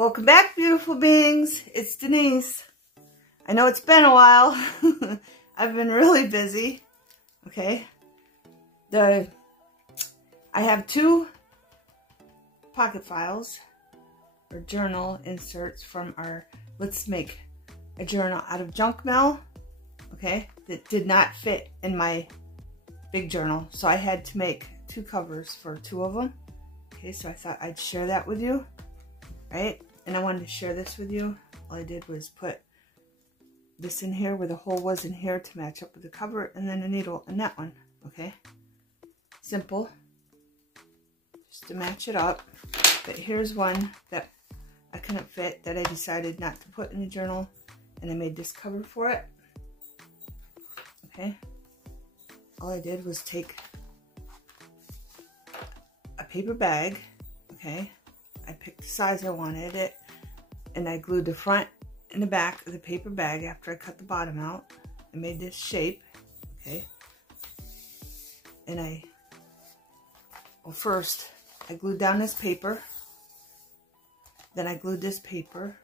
Welcome back, beautiful beings. It's Denise. I know it's been a while. I've been really busy. Okay. I have two pocket files or journal inserts from our Let's Make a Journal Out of Junk Mail. Okay. That did not fit in my big journal. So I had to make two covers for two of them. Okay. So I thought I'd share that with you. Right. And I wanted to share this with you. All I did was put this in here where the hole was in here to match up with the cover, and then a needle in that one. Okay. Simple. Just to match it up. But here's one that I couldn't fit that I decided not to put in the journal, and I made this cover for it. Okay. All I did was take a paper bag. Okay. I picked the size I wanted it, and I glued the front and the back of the paper bag after I cut the bottom out. I made this shape, okay? And first I glued down this paper, then I glued this paper,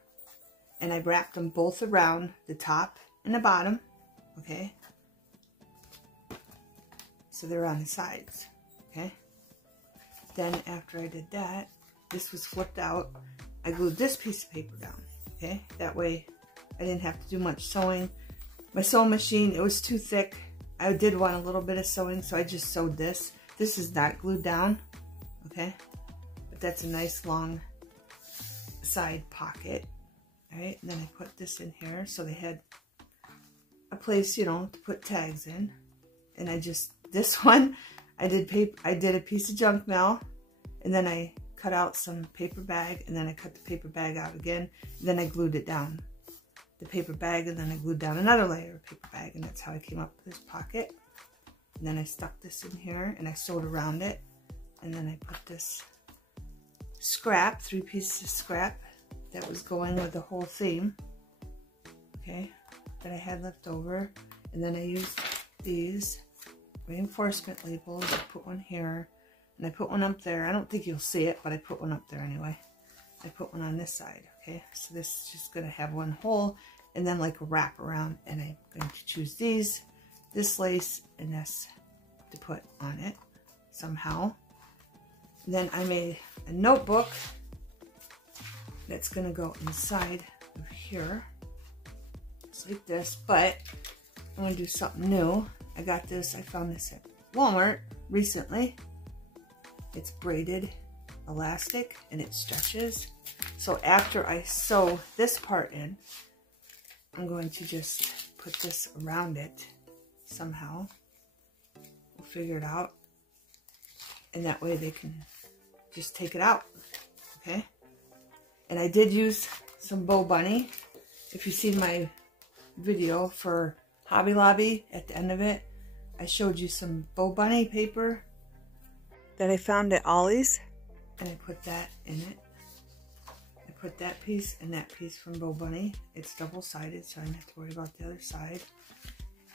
and I wrapped them both around the top and the bottom, okay? So they're on the sides, okay? Then after I did that, this was flipped out. I glued this piece of paper down, okay? That way I didn't have to do much sewing. My sewing machine, it was too thick. I did want a little bit of sewing, so I just sewed this. This is not glued down, okay? But that's a nice long side pocket, all right? And then I put this in here, so they had a place, you know, to put tags in. And this one, I did a piece of junk mail, and then I cut out some paper bag, and then I cut the paper bag out again, and then I glued it down. The paper bag, and then I glued down another layer of paper bag, and that's how I came up with this pocket. And then I stuck this in here, and I sewed around it, and then I put this scrap, 3 pieces of scrap that was going with the whole theme, okay, that I had left over. And then I used these reinforcement labels. I put one here, and I put one up there. I don't think you'll see it, but I put one up there anyway. I put one on this side, okay? So this is just going to have one hole, and then like a wrap around, and I'm going to choose this lace, and this to put on it somehow. And then I made a notebook that's going to go inside of here. Just like this, but I'm going to do something new. I got this, I found this at Walmart recently. It's braided elastic, and it stretches. So after I sew this part in, I'm going to just put this around it somehow. We'll figure it out. And that way they can just take it out, okay? And I did use some Bow Bunny. If you've seen my video for Hobby Lobby, at the end of it, I showed you some Bow Bunny paper that I found at Ollie's, and I put that in it. I put that piece and that piece from Bow Bunny. It's double-sided, so I don't have to worry about the other side.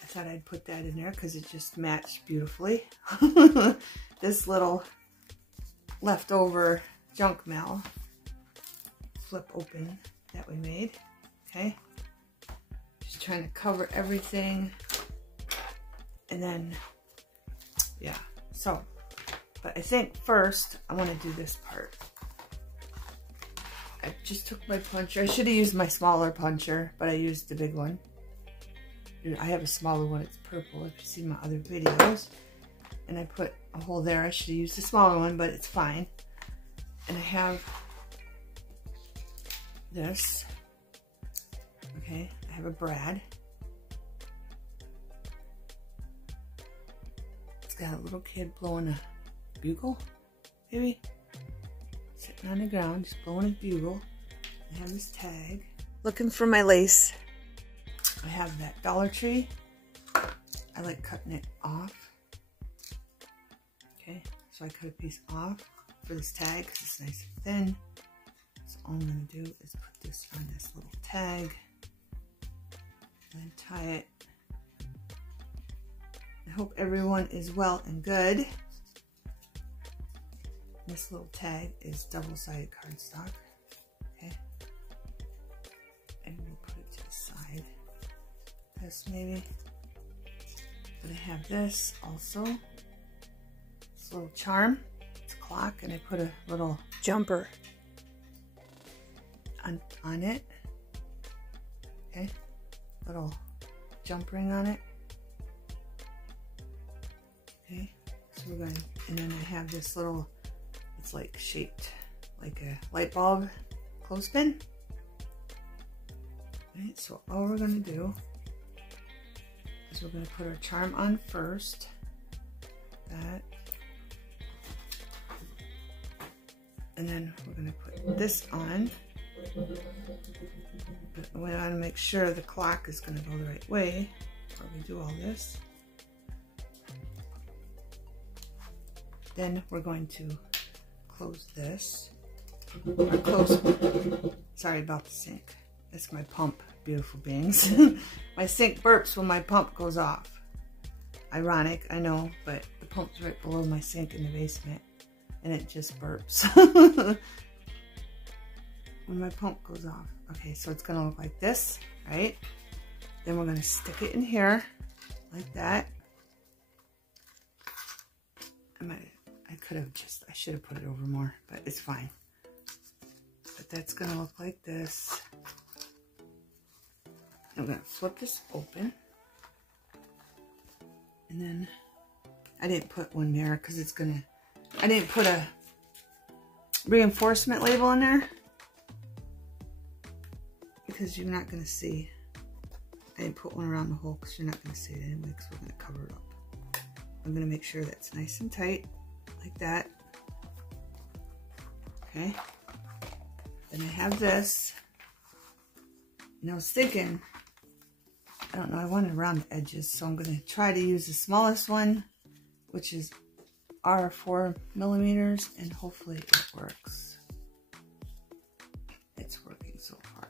I thought I'd put that in there because it just matched beautifully. This little leftover junk mail flip open that we made, okay? Just trying to cover everything. And then, yeah, so. But I think first, I want to do this part. I just took my puncher. I should have used my smaller puncher, but I used the big one. I have a smaller one. It's purple, if you've seen my other videos. And I put a hole there. I should have used the smaller one, but it's fine. And I have this. Okay, I have a brad. It's got a little kid blowing a bugle, maybe, sitting on the ground, just blowing his bugle. I have this tag. Looking for my lace. I have that Dollar Tree. I like cutting it off. Okay, so I cut a piece off for this tag because it's nice and thin. So all I'm going to do is put this on this little tag and then tie it. I hope everyone is well and good. This little tag is double-sided cardstock. Okay, this maybe. But I have this also. This little charm. It's a clock, and I put a little jumper on it. Okay, little jump ring on it. Okay, so we're going, and then I have this little, it's like shaped like a light bulb clothespin. Right, so all we're going to do is we're going to put our charm on first. That. And then we're going to put this on. But we want to make sure the clock is going to go the right way before we do all this. Then we're going to close this. Or close. Sorry about the sink. That's my pump, beautiful beings. My sink burps when my pump goes off. Ironic, I know, but the pump's right below my sink in the basement, and it just burps when my pump goes off. Okay, so it's gonna look like this, right? Then we're gonna stick it in here, like that. I should have put it over more, but it's fine. But that's gonna look like this. I'm gonna flip this open, and then I didn't put one there because it's gonna, I didn't put a reinforcement label in there because you're not gonna see. I didn't put one around the hole because you're not gonna see it anyway because we're gonna cover it up. I'm gonna make sure that's nice and tight like that. Okay. Then I have this, and I was thinking, I don't know, I want it around the edges, so I'm going to try to use the smallest one, which is R4 millimeters, and hopefully it works. It's working so far.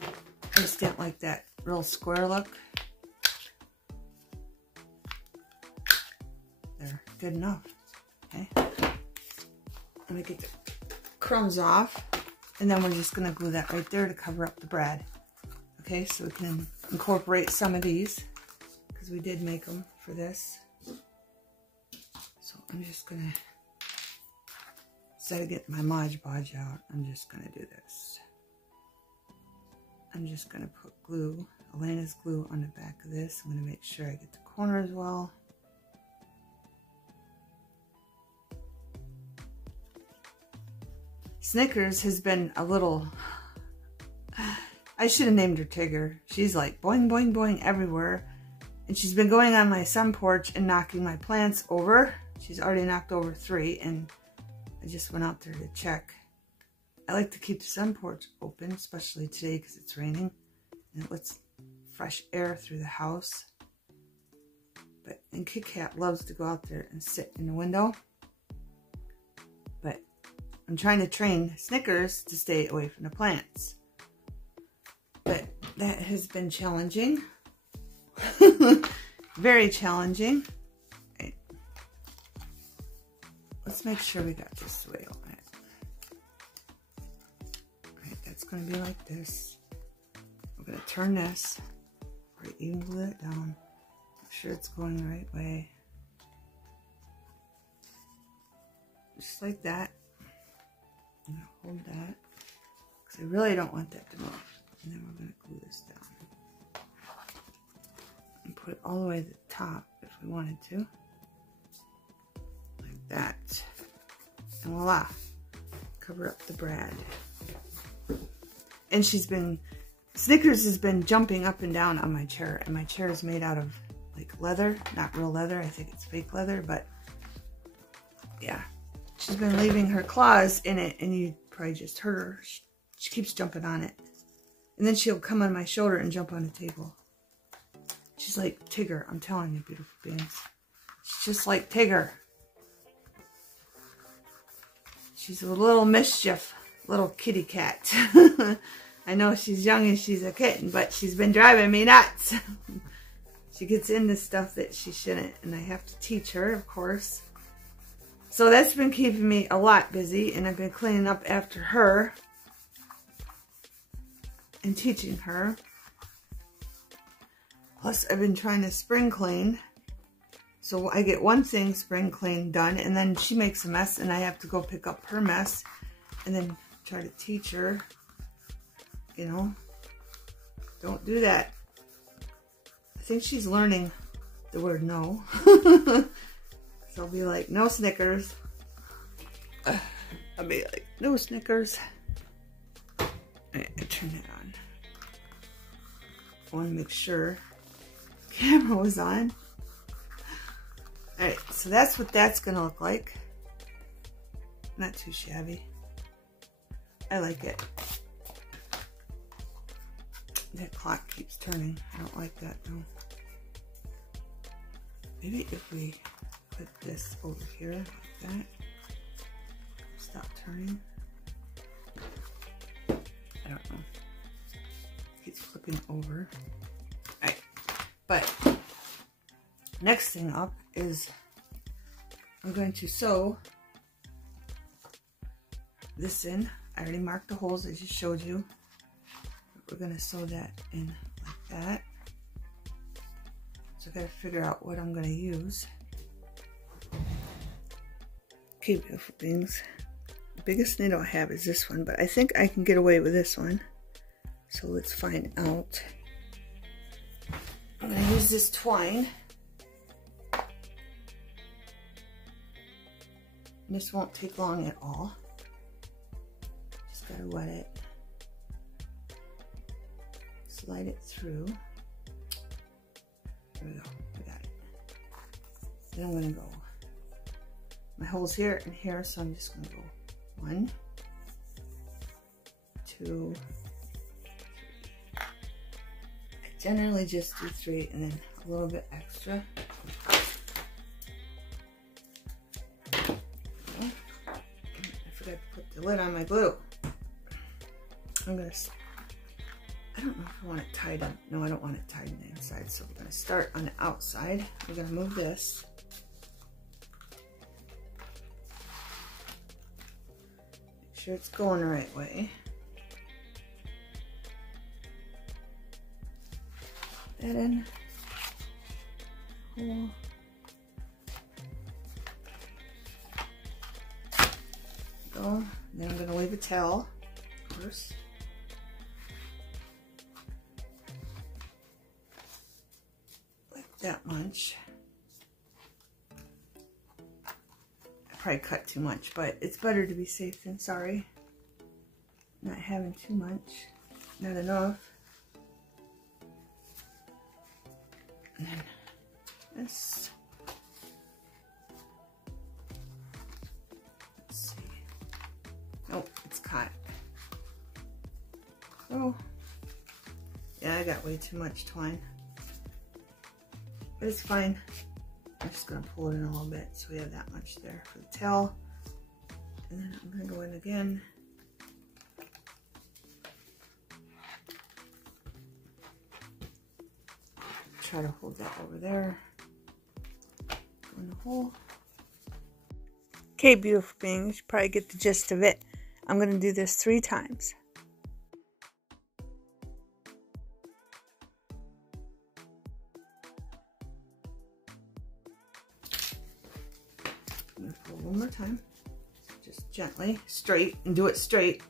I just didn't like that real square look. There, good enough. Okay. Let me get the crumbs off, and then we're just going to glue that right there to cover up the bread. Okay, so we can incorporate some of these because we did make them for this. So I'm just going to, instead of getting my Mod Podge out, I'm just going to do this. I'm just going to put glue, Elena's glue, on the back of this. I'm going to make sure I get the corner as well. Snickers has been a little, I should have named her Tigger. She's like boing, boing, boing everywhere. And she's been going on my sun porch and knocking my plants over. She's already knocked over 3, and I just went out there to check. I like to keep the sun porch open, especially today because it's raining. And it lets fresh air through the house. And Kit Kat loves to go out there and sit in the window. But I'm trying to train Snickers to stay away from the plants. But that has been challenging. Very challenging. Right. Let's make sure we got this the way I want it. Alright, that's going to be like this. We're going to turn this. Or even glue it down. Make sure it's going the right way. Just like that. I'm going to hold that. Because I really don't want that to move. And then we're going to glue this down. And put it all the way to the top if we wanted to. Like that. And voila. Cover up the bread. And Snickers has been jumping up and down on my chair. And my chair is made out of like leather. Not real leather. I think it's fake leather. But yeah. She's been leaving her claws in it. And you probably just heard her. She keeps jumping on it. And then she'll come on my shoulder and jump on the table. She's like Tigger. I'm telling you, beautiful beings. She's just like Tigger. She's a little mischief, little kitty cat. I know she's young and she's a kitten, but she's been driving me nuts. She gets into stuff that she shouldn't, and I have to teach her, of course. So that's been keeping me a lot busy, and I've been cleaning up after her and teaching her. Plus, I've been trying to spring clean. So I get one thing spring clean done, and then she makes a mess, and I have to go pick up her mess, and then try to teach her, you know, don't do that. I think she's learning the word no. So I'll be like, no Snickers. I'll be like, no Snickers. I turn it on. I want to make sure the camera was on. Alright, so that's what that's going to look like. Not too shabby. I like it. That clock keeps turning. I don't like that though. Maybe if we put this over here like that. Stop turning. I don't know. It keeps flipping over. Alright, but next thing up is I'm going to sew this in. I already marked the holes I just showed you. We're going to sew that in like that. So I got to figure out what I'm going to use. Okay, beautiful things. The biggest needle I have is this one, but I think I can get away with this one. So let's find out. I'm going to use this twine. This won't take long at all. Just gotta wet it. Slide it through. There we go. I got it. Then I'm gonna go. My hole's here and here, so I'm just gonna go 1, 2, 3. I generally just do 3 and then a little bit extra. I put the lid on my glue. I don't know if I want it tied up. No, I don't want it tied on the inside. So we're going to start on the outside. We're going to move this. Make sure it's going the right way. That in. Hole. Go. Then I'm going to leave a tail first. Like that much. I probably cut too much, but it's better to be safe than sorry. Not having too much. Not enough. And then this. Oh, it's caught. Oh, yeah, I got way too much twine. But it's fine. I'm just going to pull it in a little bit so we have that much there for the tail. And then I'm going to go in again. Try to hold that over there. Go in the hole. Okay, beautiful beings, you probably get the gist of it. I'm going to do this 3 times. I'm going to pull one more time. Just gently, straight, and do it straight.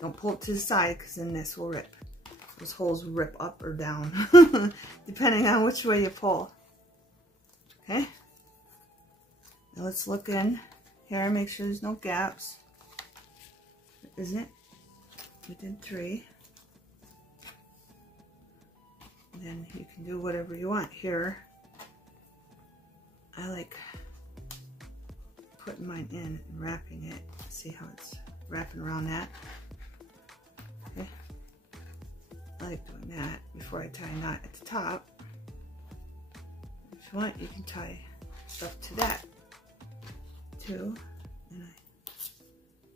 Don't pull it to the side because then this will rip. Those holes rip up or down, depending on which way you pull. Okay? Now let's look in here, make sure there's no gaps. There isn't. We did 3. And then you can do whatever you want here. I like putting mine in and wrapping it. See how it's wrapping around that? Okay. I like doing that before I tie a knot at the top. If you want, you can tie stuff to that too. And I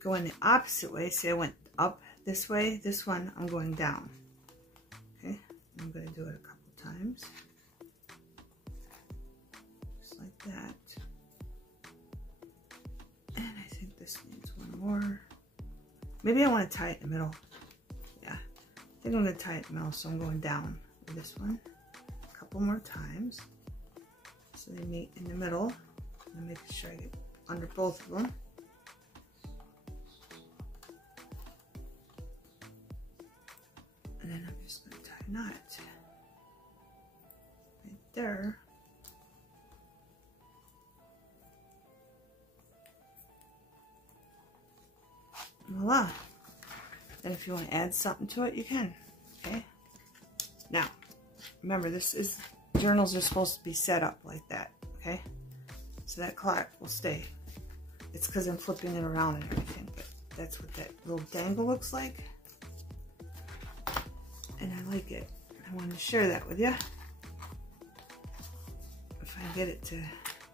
go in the opposite way. See, I went up this way. This one, I'm going down. Okay, I'm going to do it a couple times. Just like that. And I think this needs one more. Maybe I want to tie it in the middle. Yeah, I think I'm going to tie it in the middle, so I'm going down with this one a couple more times so they meet in the middle. I'm making sure I get under both of them. And then I'm just going to tie a knot right there. Voila. And if you want to add something to it, you can. Okay. Now, remember, journals are supposed to be set up like that. Okay. So that clock will stay. It's because I'm flipping it around and everything, but that's what that little dangle looks like. And I like it. I wanted to share that with you. If I get it to,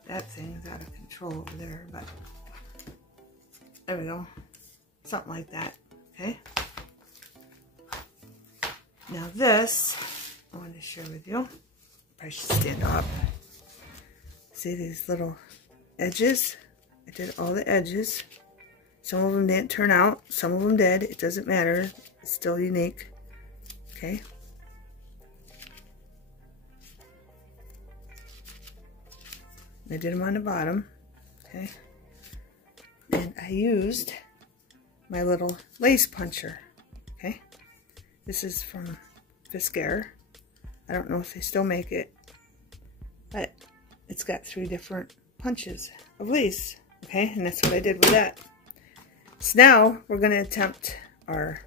that thing is out of control over there, but there we go. Something like that, okay? Now this, I wanted to share with you. I should stand up. See these little edges? I did all the edges. Some of them didn't turn out. Some of them did. It doesn't matter. It's still unique. Okay. I did them on the bottom. Okay. And I used my little lace puncher. Okay. This is from Fisker. I don't know if they still make it, but it's got 3 different punches of lace. Okay, and that's what I did with that. So now we're going to attempt our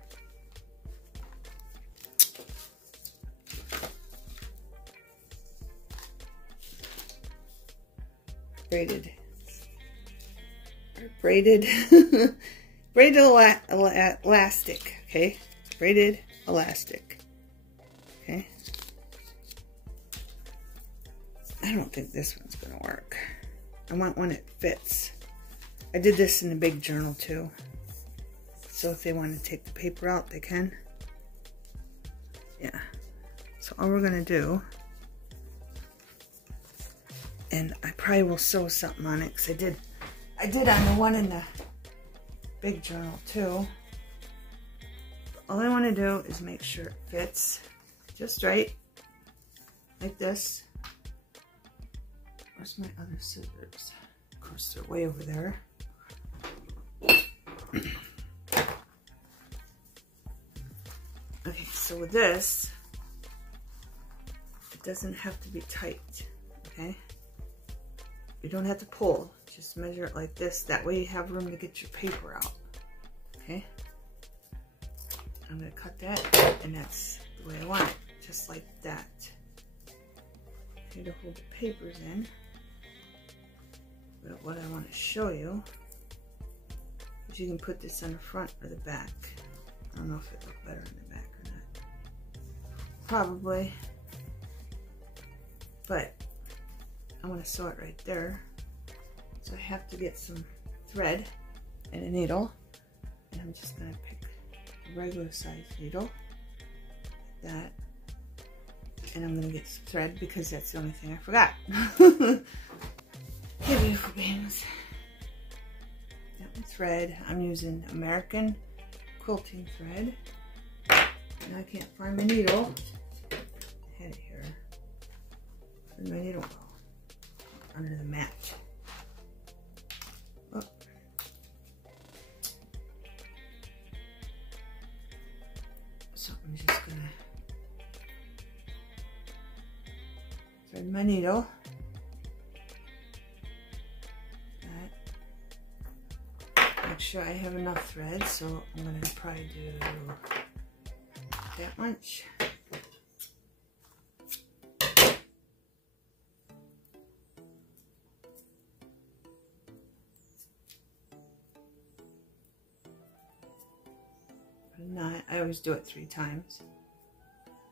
braided elastic. Okay, braided elastic. Okay. I don't think this one's going to work. I want one that fits. I did this in a big journal too. So if they want to take the paper out, they can. Yeah. So all we're going to do, and I probably will sew something on it because I did on the one in the big journal too. All I want to do is make sure it fits just right, like this. Where's my other scissors? Of course, they're way over there. Okay, so with this, it doesn't have to be tight, okay? You don't have to pull. Just measure it like this. That way you have room to get your paper out, okay? I'm going to cut that, and that's the way I want it, just like that. Okay, to hold the papers in. But what I want to show you is you can put this on the front or the back. I don't know if it looks better in the back or not. Probably. But I want to sew it right there. So I have to get some thread and a needle. And I'm just going to pick a regular size needle. Like that. And I'm going to get some thread because that's the only thing I forgot. Hey, beautiful beings. Got my thread. I'm using American quilting thread. And I can't find my needle. I had it here. Where'd my needle go? Under the mat. Oh. So I'm just gonna thread my needle. Make sure I have enough thread, so I'm going to probably do that much. Knot. I always do it 3 times,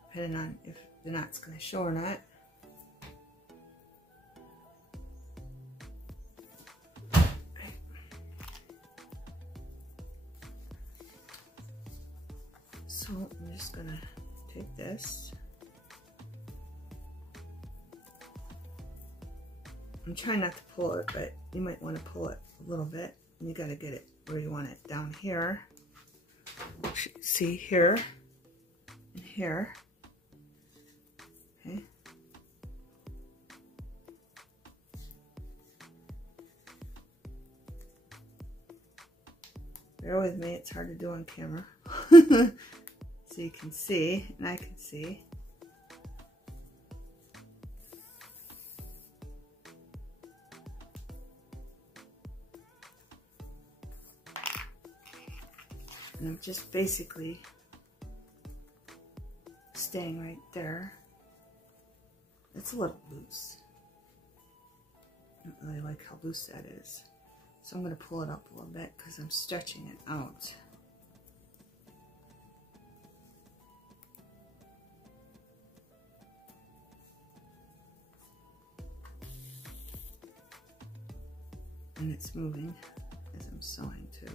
depending on if the knot's going to show or not. So I'm just going to take this. I'm trying not to pull it, but you might want to pull it a little bit. And you got to get it where you want it, down here. See, here and here. Okay. Bear with me, it's hard to do on camera. So you can see, and I can see. And I'm just basically staying right there. It's a little loose. I don't really like how loose that is. So I'm going to pull it up a little bit because I'm stretching it out. And it's moving as I'm sewing too.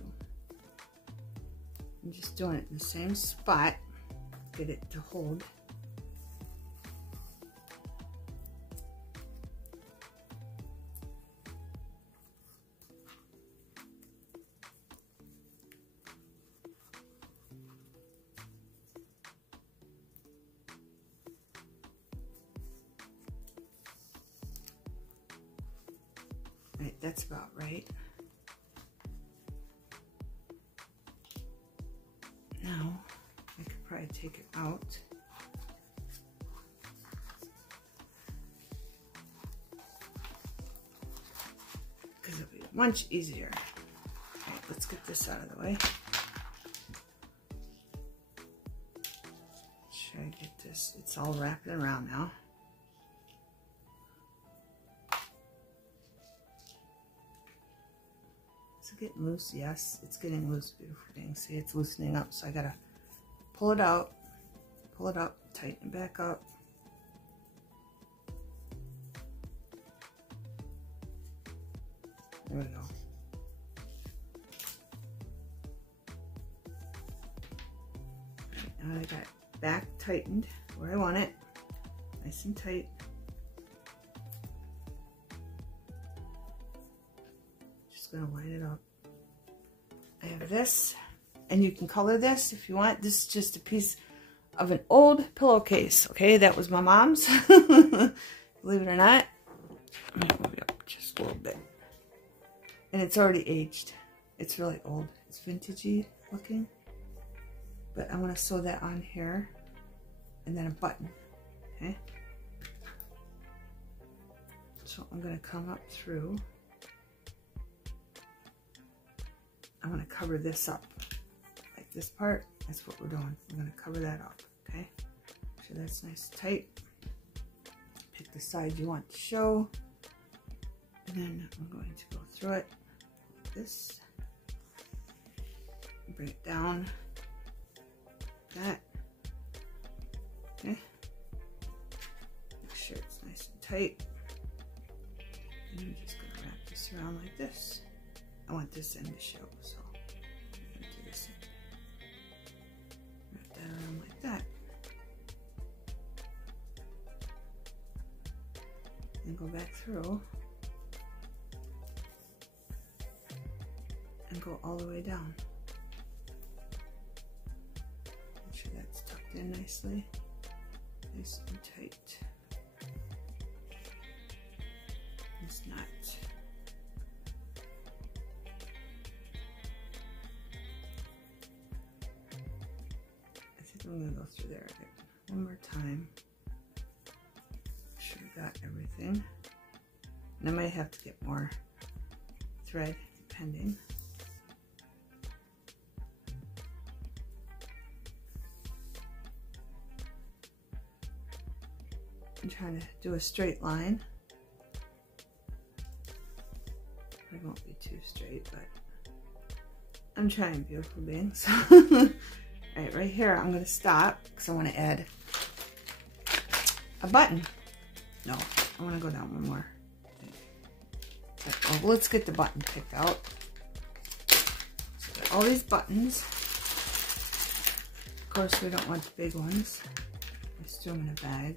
I'm just doing it in the same spot, get it to hold. Right, that's about right. Now, I could probably take it out. Because it'll be much easier. Alright, let's get this out of the way. Should I get this? It's all wrapping around now. Is it getting loose? Yes, it's getting loose. Beautiful thing. See, it's loosening up, so I gotta pull it out, pull it up, tighten it back up. There we go. Now I got back tightened where I want it, nice and tight. Just gonna line it up. I have this, and you can color this if you want. This is just a piece of an old pillowcase, okay? That was my mom's, believe it or not. I'm gonna move it up just a little bit. And it's already aged. It's really old. It's vintagey looking. But I'm gonna sew that on here, and then a button, okay? So I'm gonna come up through. I'm gonna cover this up, like this part. That's what we're doing. We're gonna cover that up, okay? Make sure that's nice and tight. Pick the side you want to show, and then I'm going to go through it like this. Bring it down. That. Okay. Make sure it's nice and tight. And I'm just gonna wrap this around like this. I want this end to show, so I'm gonna do this end. Wrap that around like that. And go back through. And go all the way down. Make sure that's tucked in nicely. Nice and tight. It's not. I'm gonna go through there one more time. Make sure I got everything. And I might have to get more thread, depending. I'm trying to do a straight line. It won't be too straight, but I'm trying, beautiful beings. Alright, right here I'm going to stop because I want to add a button. No, I want to go down one more. Oh, let's get the button picked out. So all these buttons. Of course, we don't want the big ones. Just throw them in a bag.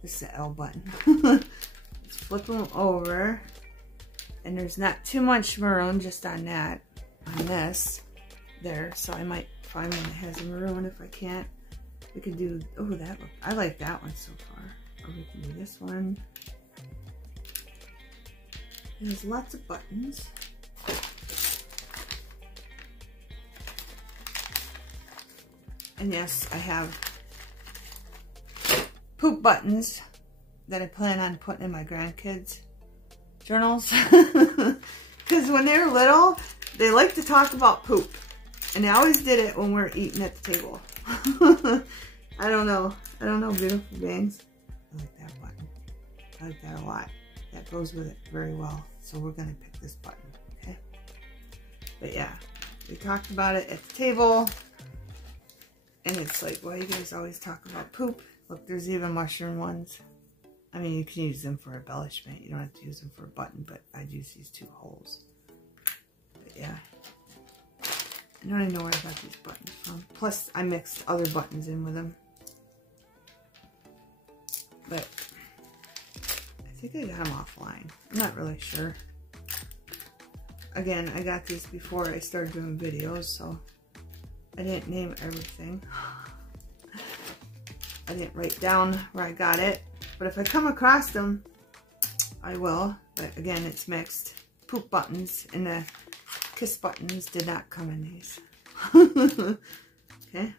This is the L button. Let's flip them over. And there's not too much maroon just on that, on this. There, so I might find one that has a maroon. If I can't, we could do, oh, that look, I like that one so far. Or we can do this one. And there's lots of buttons. And yes, I have poop buttons that I plan on putting in my grandkids' journals. Because when they were little, they like to talk about poop. And they always did it when we were eating at the table. I don't know. I don't know, beautiful beings. I like that button. I like that a lot. That goes with it very well. So we're going to pick this button, okay? But yeah, we talked about it at the table. And it's like, why you guys always talk about poop? Look, there's even mushroom ones. I mean, you can use them for embellishment. You don't have to use them for a button, but I'd use these 2 holes. But yeah. I don't even know where I got these buttons from. Plus, I mixed other buttons in with them. But I think I got them offline. I'm not really sure. Again, I got these before I started doing videos, so I didn't name everything. I didn't write down where I got it. But if I come across them, I will. But again, it's mixed. Poop buttons and the kiss buttons did not come in these. Okay.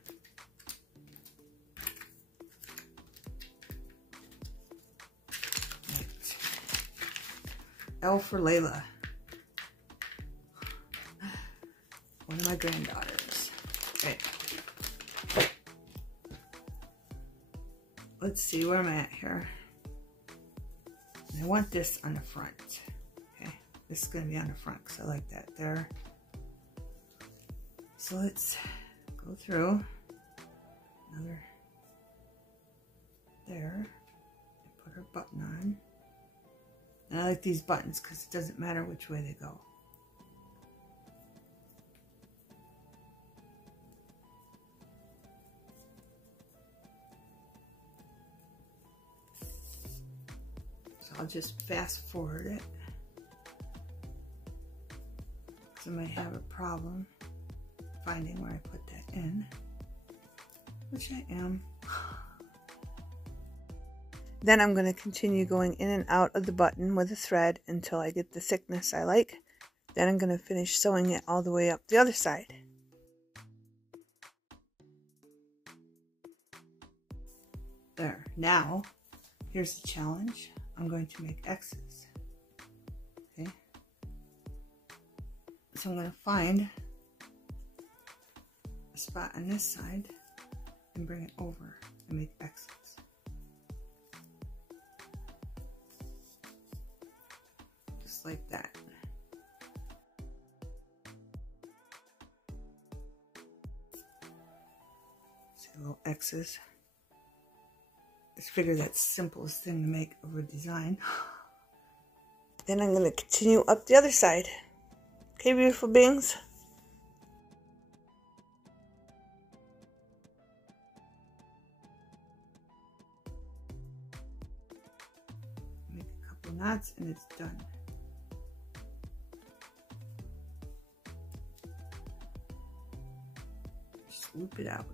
Right. L for Layla. One of my granddaughters. Okay. Let's see, where am I at here? I want this on the front. Okay, this is going to be on the front because I like that there. So let's go through another there and put our button on. And I like these buttons because it doesn't matter which way they go. I'll just fast forward it because I might have a problem finding where I put that in, which I am. Then I'm going to continue going in and out of the button with a thread until I get the thickness I like. Then I'm going to finish sewing it all the way up the other side. There. Now, here's the challenge. I'm going to make X's, okay? So I'm going to find a spot on this side and bring it over and make X's. Just like that. See little X's. Just figure that's the simplest thing to make of a design. Then I'm going to continue up the other side. Okay, beautiful beings? Make a couple knots and it's done. Just loop it out.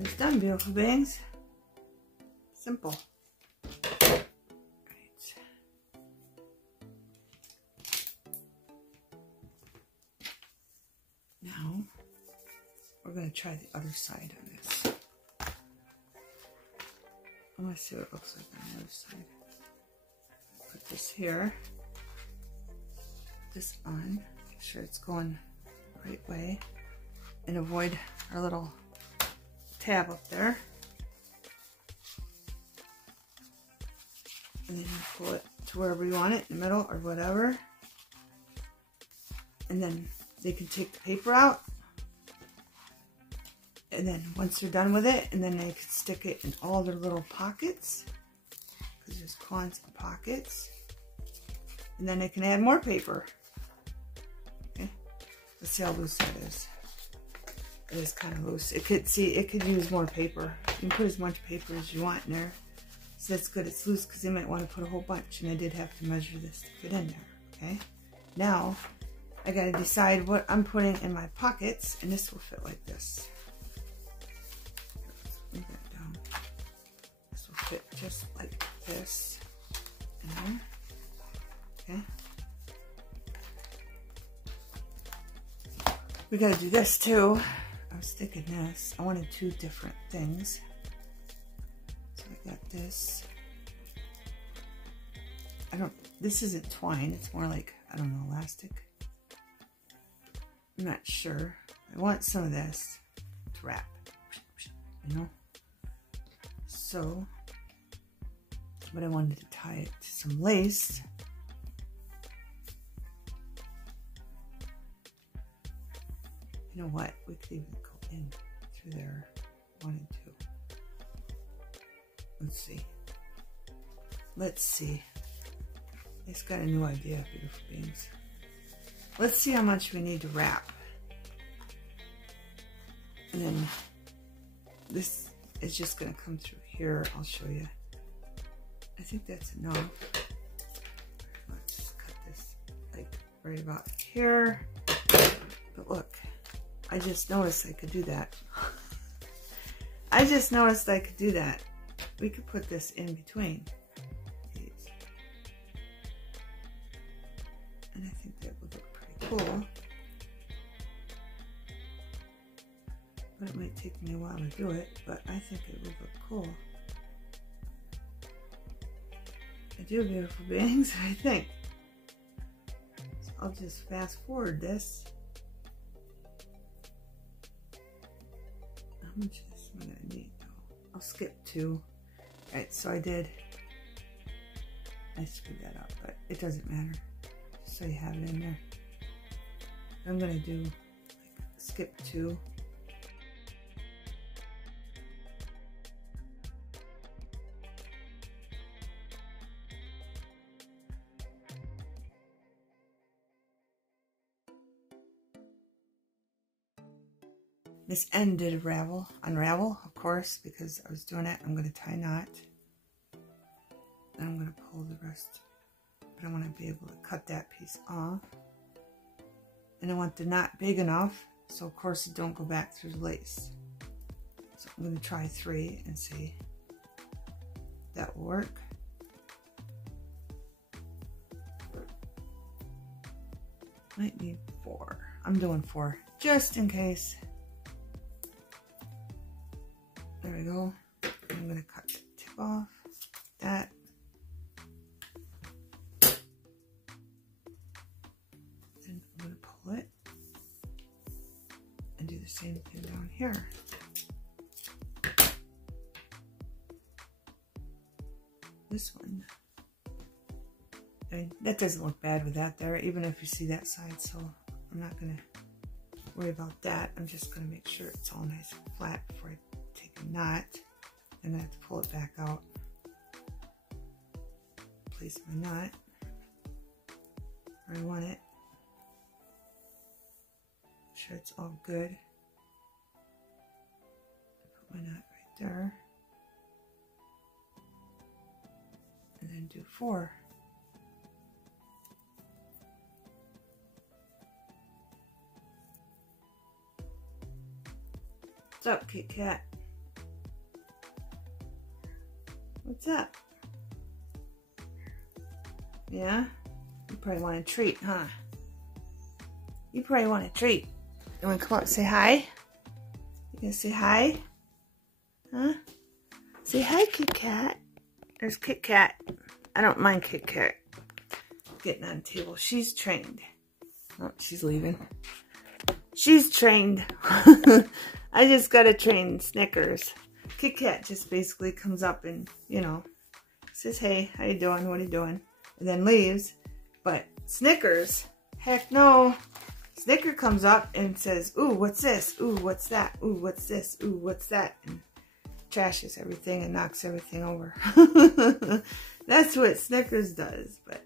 It's done, beautiful beings. Simple. Right. Now, we're going to try the other side on this. I want to see what it looks like on the other side. Put this here. Put this on. Make sure it's going the right way. And avoid our little tab up there, and then you pull it to wherever you want it, in the middle or whatever, and then they can take the paper out, and then once they're done with it, and then they can stick it in all their little pockets, because there's constant pockets, and then they can add more paper. Okay, let's see how loose that is. It is kind of loose. It could use more paper. You can put as much paper as you want in there. So that's good. It's loose because they might want to put a whole bunch, and I did have to measure this to fit in there. Okay. Now I got to decide what I'm putting in my pockets, and this will fit like this. Let's move that down. This will fit just like this. In there. Okay. We gotta do this too. I was thinking this. I wanted two different things. So I got this. This isn't twine. It's more like, I don't know, elastic. I'm not sure. I want some of this to wrap, you know? So, but I wanted to tie it to some lace. You know what? We could even go in through there. 1 and 2. Let's see. Let's see. It's got a new idea, beautiful beings. Let's see how much we need to wrap. And then this is just going to come through here. I'll show you. I think that's enough. Let's just cut this like right about here. But look, I just noticed I could do that. I just noticed I could do that. We could put this in between these. And I think that would look pretty cool. But it might take me a while to do it, but I think it would look cool. I do, beautiful beings, I think. So I'll just fast forward this. How much of this am I gonna need though? I'll skip 2. Alright, so I screwed that up, but it doesn't matter. Just so you have it in there. I'm gonna do like skip 2. This end did unravel, of course, because I was doing it. I'm going to tie a knot. Then I'm going to pull the rest. But I want to be able to cut that piece off. And I want the knot big enough, so of course it don't go back through the lace. So I'm going to try 3 and see if that will work. Might need 4. I'm doing 4, just in case. There we go. I'm going to cut the tip off. That. And I'm going to pull it. And do the same thing down here. This one. I mean, that doesn't look bad with that there, even if you see that side, so I'm not going to worry about that. I'm just going to make sure it's all nice and flat before I take a knot, and I have to pull it back out. Place my knot where I want it. Make sure it's all good. Put my knot right there. And then do 4. What's up, Kit Kat? What's up? Yeah? You probably want a treat, huh? You probably want a treat. You want to come up and say hi? You gonna say hi? Huh? Say hi, Kit Kat. There's Kit Kat. I don't mind Kit Kat getting on the table. She's trained. Oh, she's leaving. She's trained. I just gotta train Snickers. Kit Kat just basically comes up and, you know, says, hey, how you doing? What are you doing? And then leaves. But Snickers, heck no. Snicker comes up and says, ooh, what's this? Ooh, what's that? Ooh, what's this? Ooh, what's that? And trashes everything and knocks everything over. That's what Snickers does. But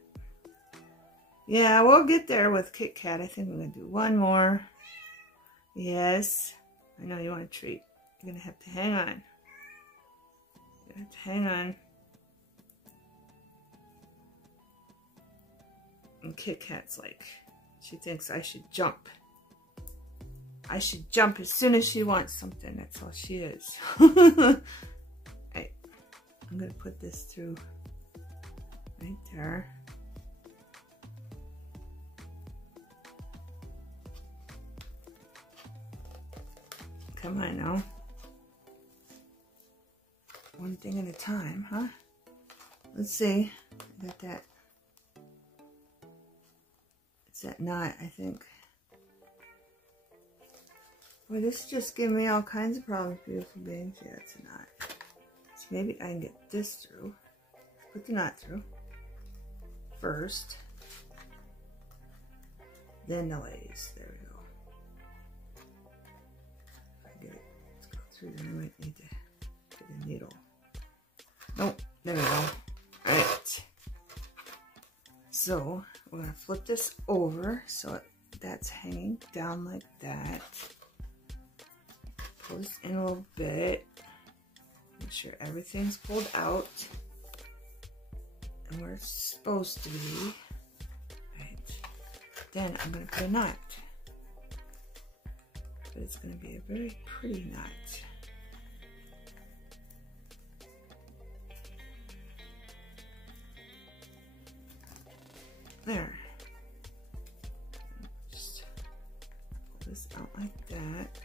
yeah, we'll get there with Kit Kat. I think I'm going to do one more. Yes. I know you want a treat. You're going to have to hang on. You're going to have to hang on. And Kit Kat's like, she thinks I should jump. I should jump as soon as she wants something. That's all she is. Right. I'm going to put this through right there. Come on now. One thing at a time, huh? Let's see. I got that. It's that knot, I think. Boy, this just gave me all kinds of problems, beautiful beings. Yeah, it's a knot. So maybe I can get this through. Put the knot through first. Then the lace. There we go. If I get it, let's go through there. I might need to get a needle. Nope, there we go. Alright. So, we're going to flip this over so that's hanging down like that. Pull this in a little bit. Make sure everything's pulled out and where it's supposed to be. Right. Then I'm going to put a knot. But it's going to be a very pretty knot. There. Just pull this out like that.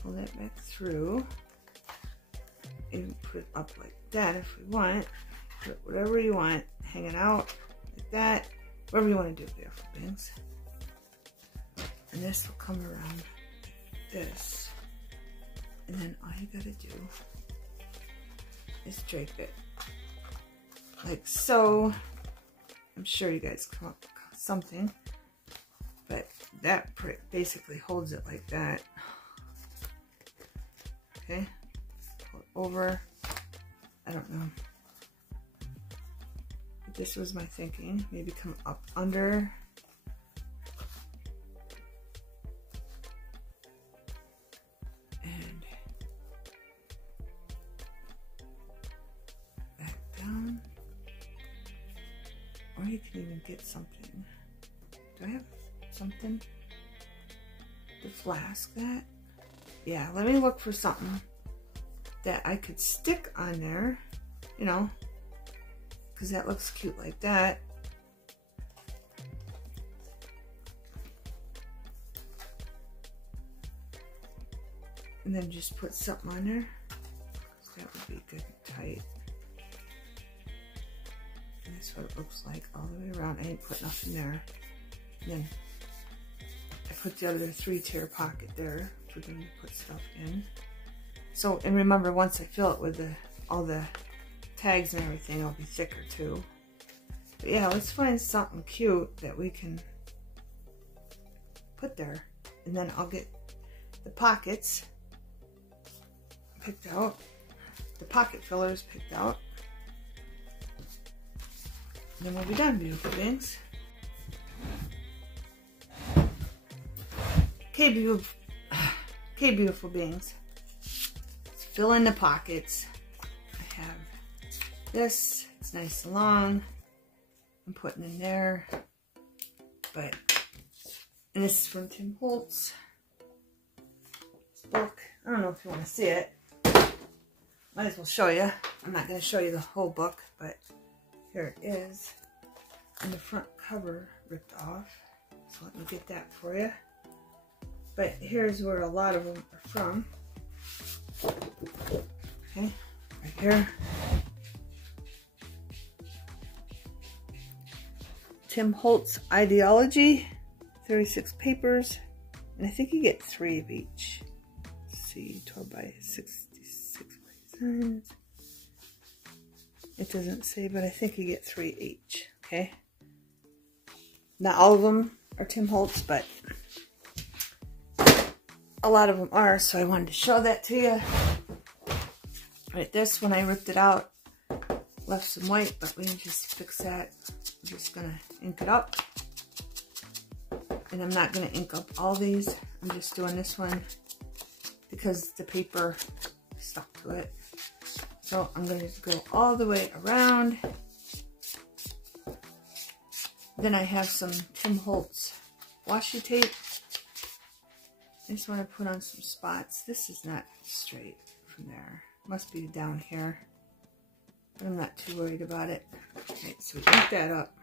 Pull that back through. And put it up like that if we want. Put whatever you want. Hanging out like that. Whatever you want to do, beautiful beings. And this will come around like this. And then all you gotta do is drape it. Like so. I'm sure you guys come up with something, but that basically holds it like that. Okay, pull it over. I don't know. But this was my thinking. Maybe come up under. And back down. Or you can even get something. Do I have something to flask that? Yeah, let me look for something that I could stick on there, you know, because that looks cute like that. And then just put something on there. That would be good and tight. And that's what it looks like all the way around. I didn't put nothing there. And then I put the other 3-tier pocket there for them to put stuff in. So, and remember, once I fill it with all the tags and everything, it'll be thicker too. But yeah, let's find something cute that we can put there. And then I'll get the pockets picked out. The pocket fillers picked out. And then we'll be done, beautiful beings. Okay, beautiful beings. Let's fill in the pockets. I have this. It's nice and long. I'm putting in there. And this is from Tim Holtz. This book. I don't know if you want to see it. Might as well show you. I'm not going to show you the whole book, but here it is. And the front cover ripped off. So let me get that for you. But here's where a lot of them are from. Okay, right here. Tim Holtz Ideology, 36 papers. And I think you get 3 of each. Let's see, 12 by 66 by signs. It doesn't say, but I think you get 3 each, okay? Not all of them are Tim Holtz, but a lot of them are, so I wanted to show that to you. Right, this, when I ripped it out, left some white, but we can just fix that. I'm just going to ink it up. And I'm not going to ink up all these. I'm just doing this one because the paper stuck to it. So I'm going to go all the way around. Then I have some Tim Holtz washi tape. I just want to put on some spots. This is not straight from there. Must be down here. But I'm not too worried about it. Okay, so we ink that up.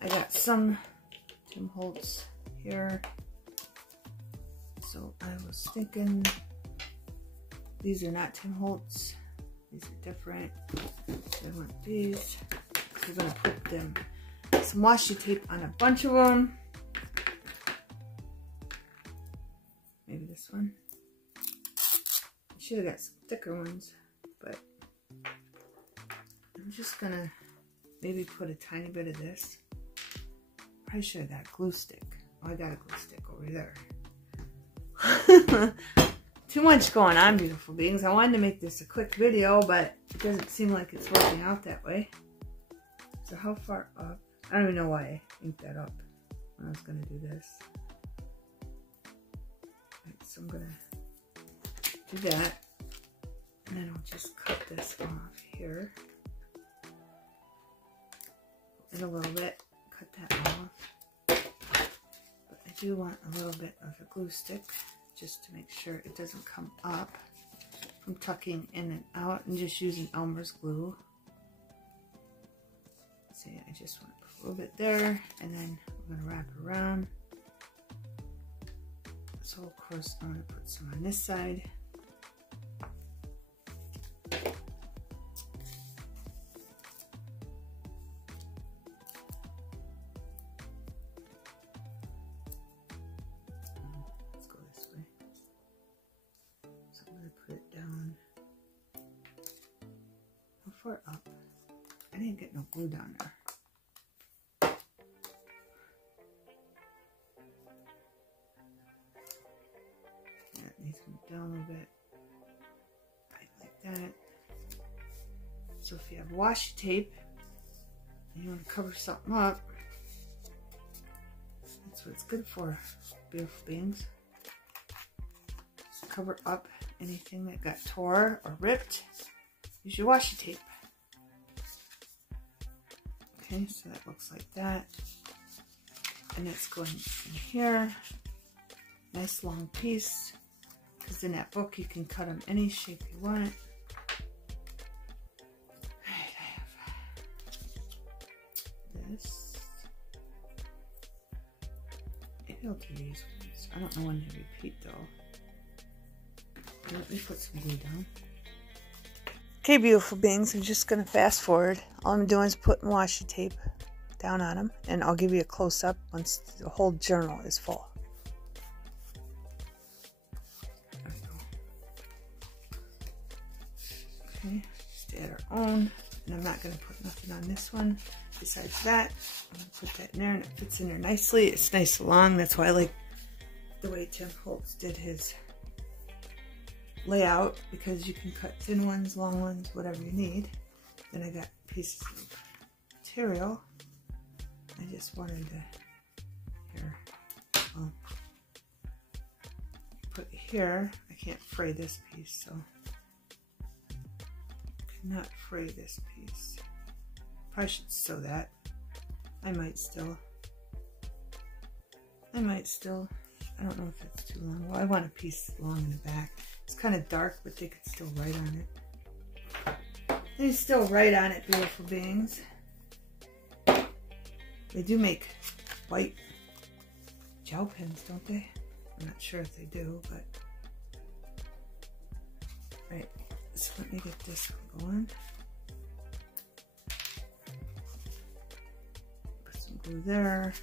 I got some Tim Holtz here. So I was thinking these are not Tim Holtz. These are different. So I want these. We're going to put them some washi tape on a bunch of them. Maybe this one. I should have got some thicker ones, but I'm just going to maybe put a tiny bit of this. I should have got a glue stick. Oh, I got a glue stick over there. Too much going on, beautiful beings. I wanted to make this a quick video, but it doesn't seem like it's working out that way. So how far up? I don't even know why I inked that up when I was going to do this. Right, so I'm going to do that. And then I'll just cut this off here. In a little bit. Cut that off. But I do want a little bit of a glue stick, just to make sure it doesn't come up from tucking in and out, and just using Elmer's glue. See, I just want to put a little bit there, and then we're going to wrap it around. So of course I'm going to put some on this side. Far up. I didn't get no glue down there. Yeah, it needs to come down a little bit. Right like that. So if you have washi tape and you want to cover something up, that's what it's good for, beautiful beings. Just cover up anything that got tore or ripped. Use your washi tape. Okay, so that looks like that. And it's going in here. Nice long piece. Because in that book you can cut them any shape you want. Alright, I have this. Maybe I'll do these ones. I don't know when they repeat though. Let me put some glue down. Okay, beautiful beings, I'm just going to fast forward. All I'm doing is putting washi tape down on them, and I'll give you a close-up once the whole journal is full. There we go. Okay, just add our own, and I'm not going to put nothing on this one. Besides that, I'm going to put that in there, and it fits in there nicely. It's nice and long. That's why I like the way Tim Holtz did his layout, because you can cut thin ones, long ones, whatever you need. Then I got pieces of material. I just wanted to put it here. I can't fray this piece, so I cannot fray this piece. Probably should sew that. I might still. I don't know if it's too long. Well, I want a piece long in the back. It's kind of dark, but they could still write on it. They still write on it, beautiful beings. They do make white gel pens, don't they? I'm not sure if they do, but... Right, so let me get this one going. Put some glue there.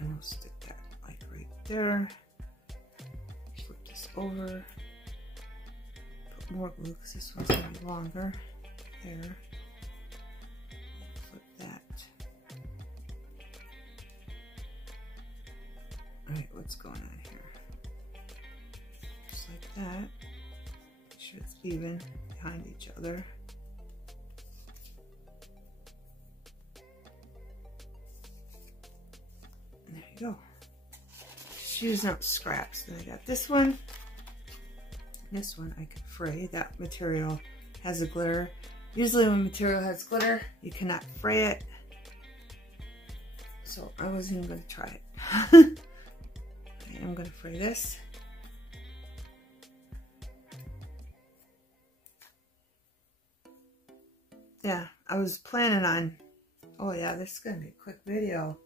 And I'll stick that like right there. Flip this over. Put more glue because this one's going to be longer. There. Flip that. Alright, what's going on here? Just like that. Make sure it's even behind each other. And there you go. Just using up scraps. Then I got this one. This one I can fray. That material has a glitter. Usually when material has glitter, you cannot fray it. So I wasn't even going to try it. I am going to fray this. Yeah, I was planning on, oh yeah, this is going to be a quick video.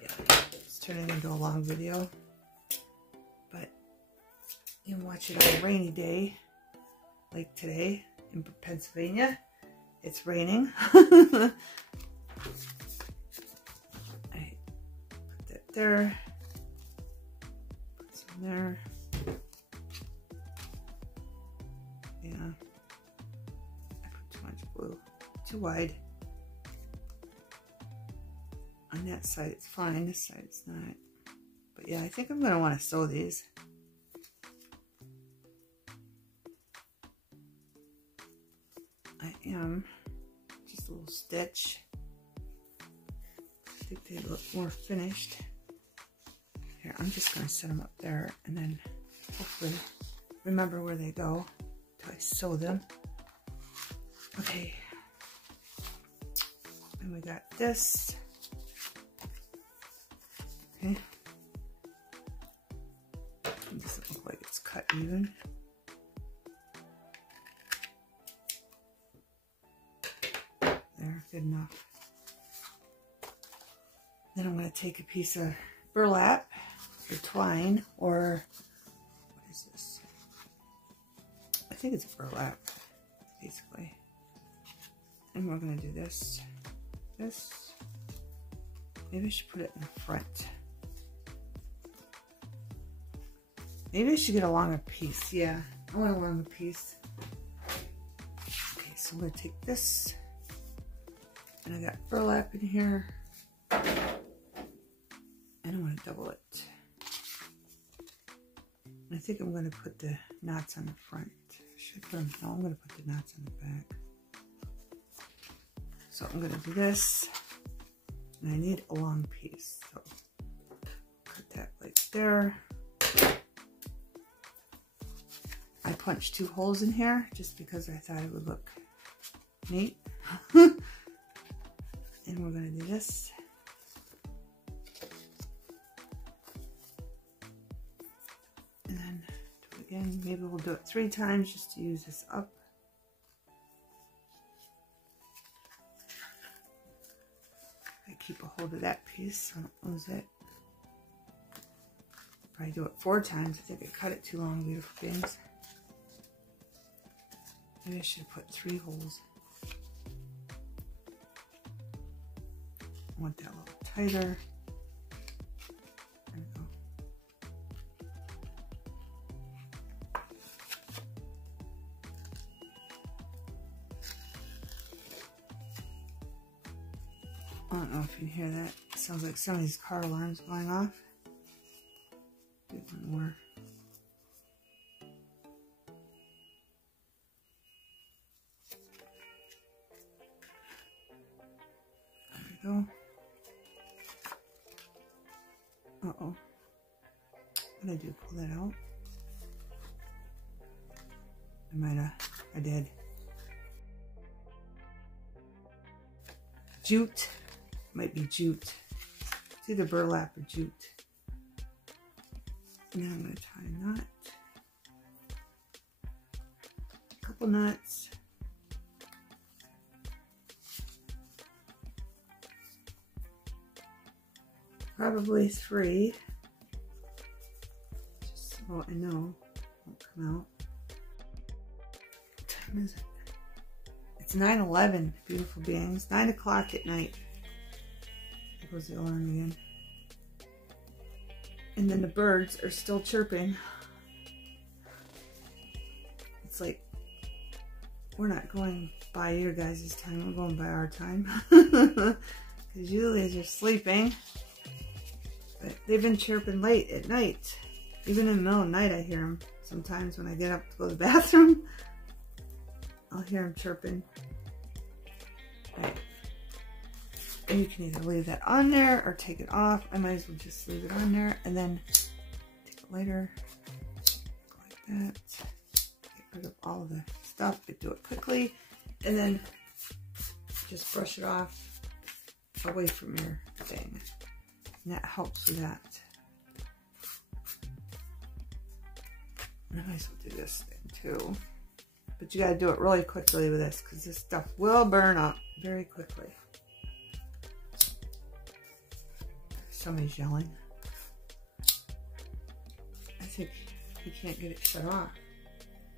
Yeah, let's turning into a long video, but you can watch it on a rainy day like today in Pennsylvania. It's raining. I put that there, put some there. Yeah, I put too much glue, too wide. On that side it's fine, this side it's not. But yeah, I think I'm going to want to sew these. I am. Just a little stitch. I think they look more finished. Here, I'm just going to set them up there and then hopefully remember where they go until I sew them. Okay. And we got this. Okay. It doesn't look like it's cut even. There, good enough. Then I'm going to take a piece of burlap or twine, or what is this? I think it's burlap, basically. And we're going to do this. Maybe I should put it in the front. Maybe I should get a longer piece. Yeah, I want a longer piece. Okay, so I'm going to take this. And I got burlap in here. And I'm going to double it. And I think I'm going to put the knots on the front. Should I put them? No, I'm going to put the knots on the back. So I'm going to do this. And I need a long piece. So cut that like there. I punched 2 holes in here just because I thought it would look neat. And we're going to do this. And then do it again. Maybe we'll do it 3 times just to use this up. I keep a hold of that piece so I don't lose it. Probably do it 4 times. I think I cut it too long, beautiful beings. Maybe I should put 3 holes. I want that a little tighter. There we go. I don't know if you can hear that. It sounds like some of these car alarms going off. Do one more. There we go. Uh-oh. What did I do? Pull that out? I did. Jute. Might be jute. It's either burlap or jute. And then I'm going to tie a knot. A couple knots. Probably 3. Just so I know it won't come out. What time is it? It's 9:11, beautiful beings. 9 o'clock at night. There goes the alarm again. And then the birds are still chirping. It's like we're not going by your guys' time, we're going by our time. Because usually they're sleeping. But they've been chirping late at night. Even in the middle of the night I hear them. Sometimes when I get up to go to the bathroom, I'll hear them chirping. Right. And you can either leave that on there or take it off. I might as well just leave it on there and then take it later. Go like that. Get rid of all of the stuff, but do it quickly. And then just brush it off away from your thing. And that helps with that. And I might as well do this thing too. But you gotta do it really quickly with this because this stuff will burn up very quickly. Somebody's yelling. think he can't get it shut off.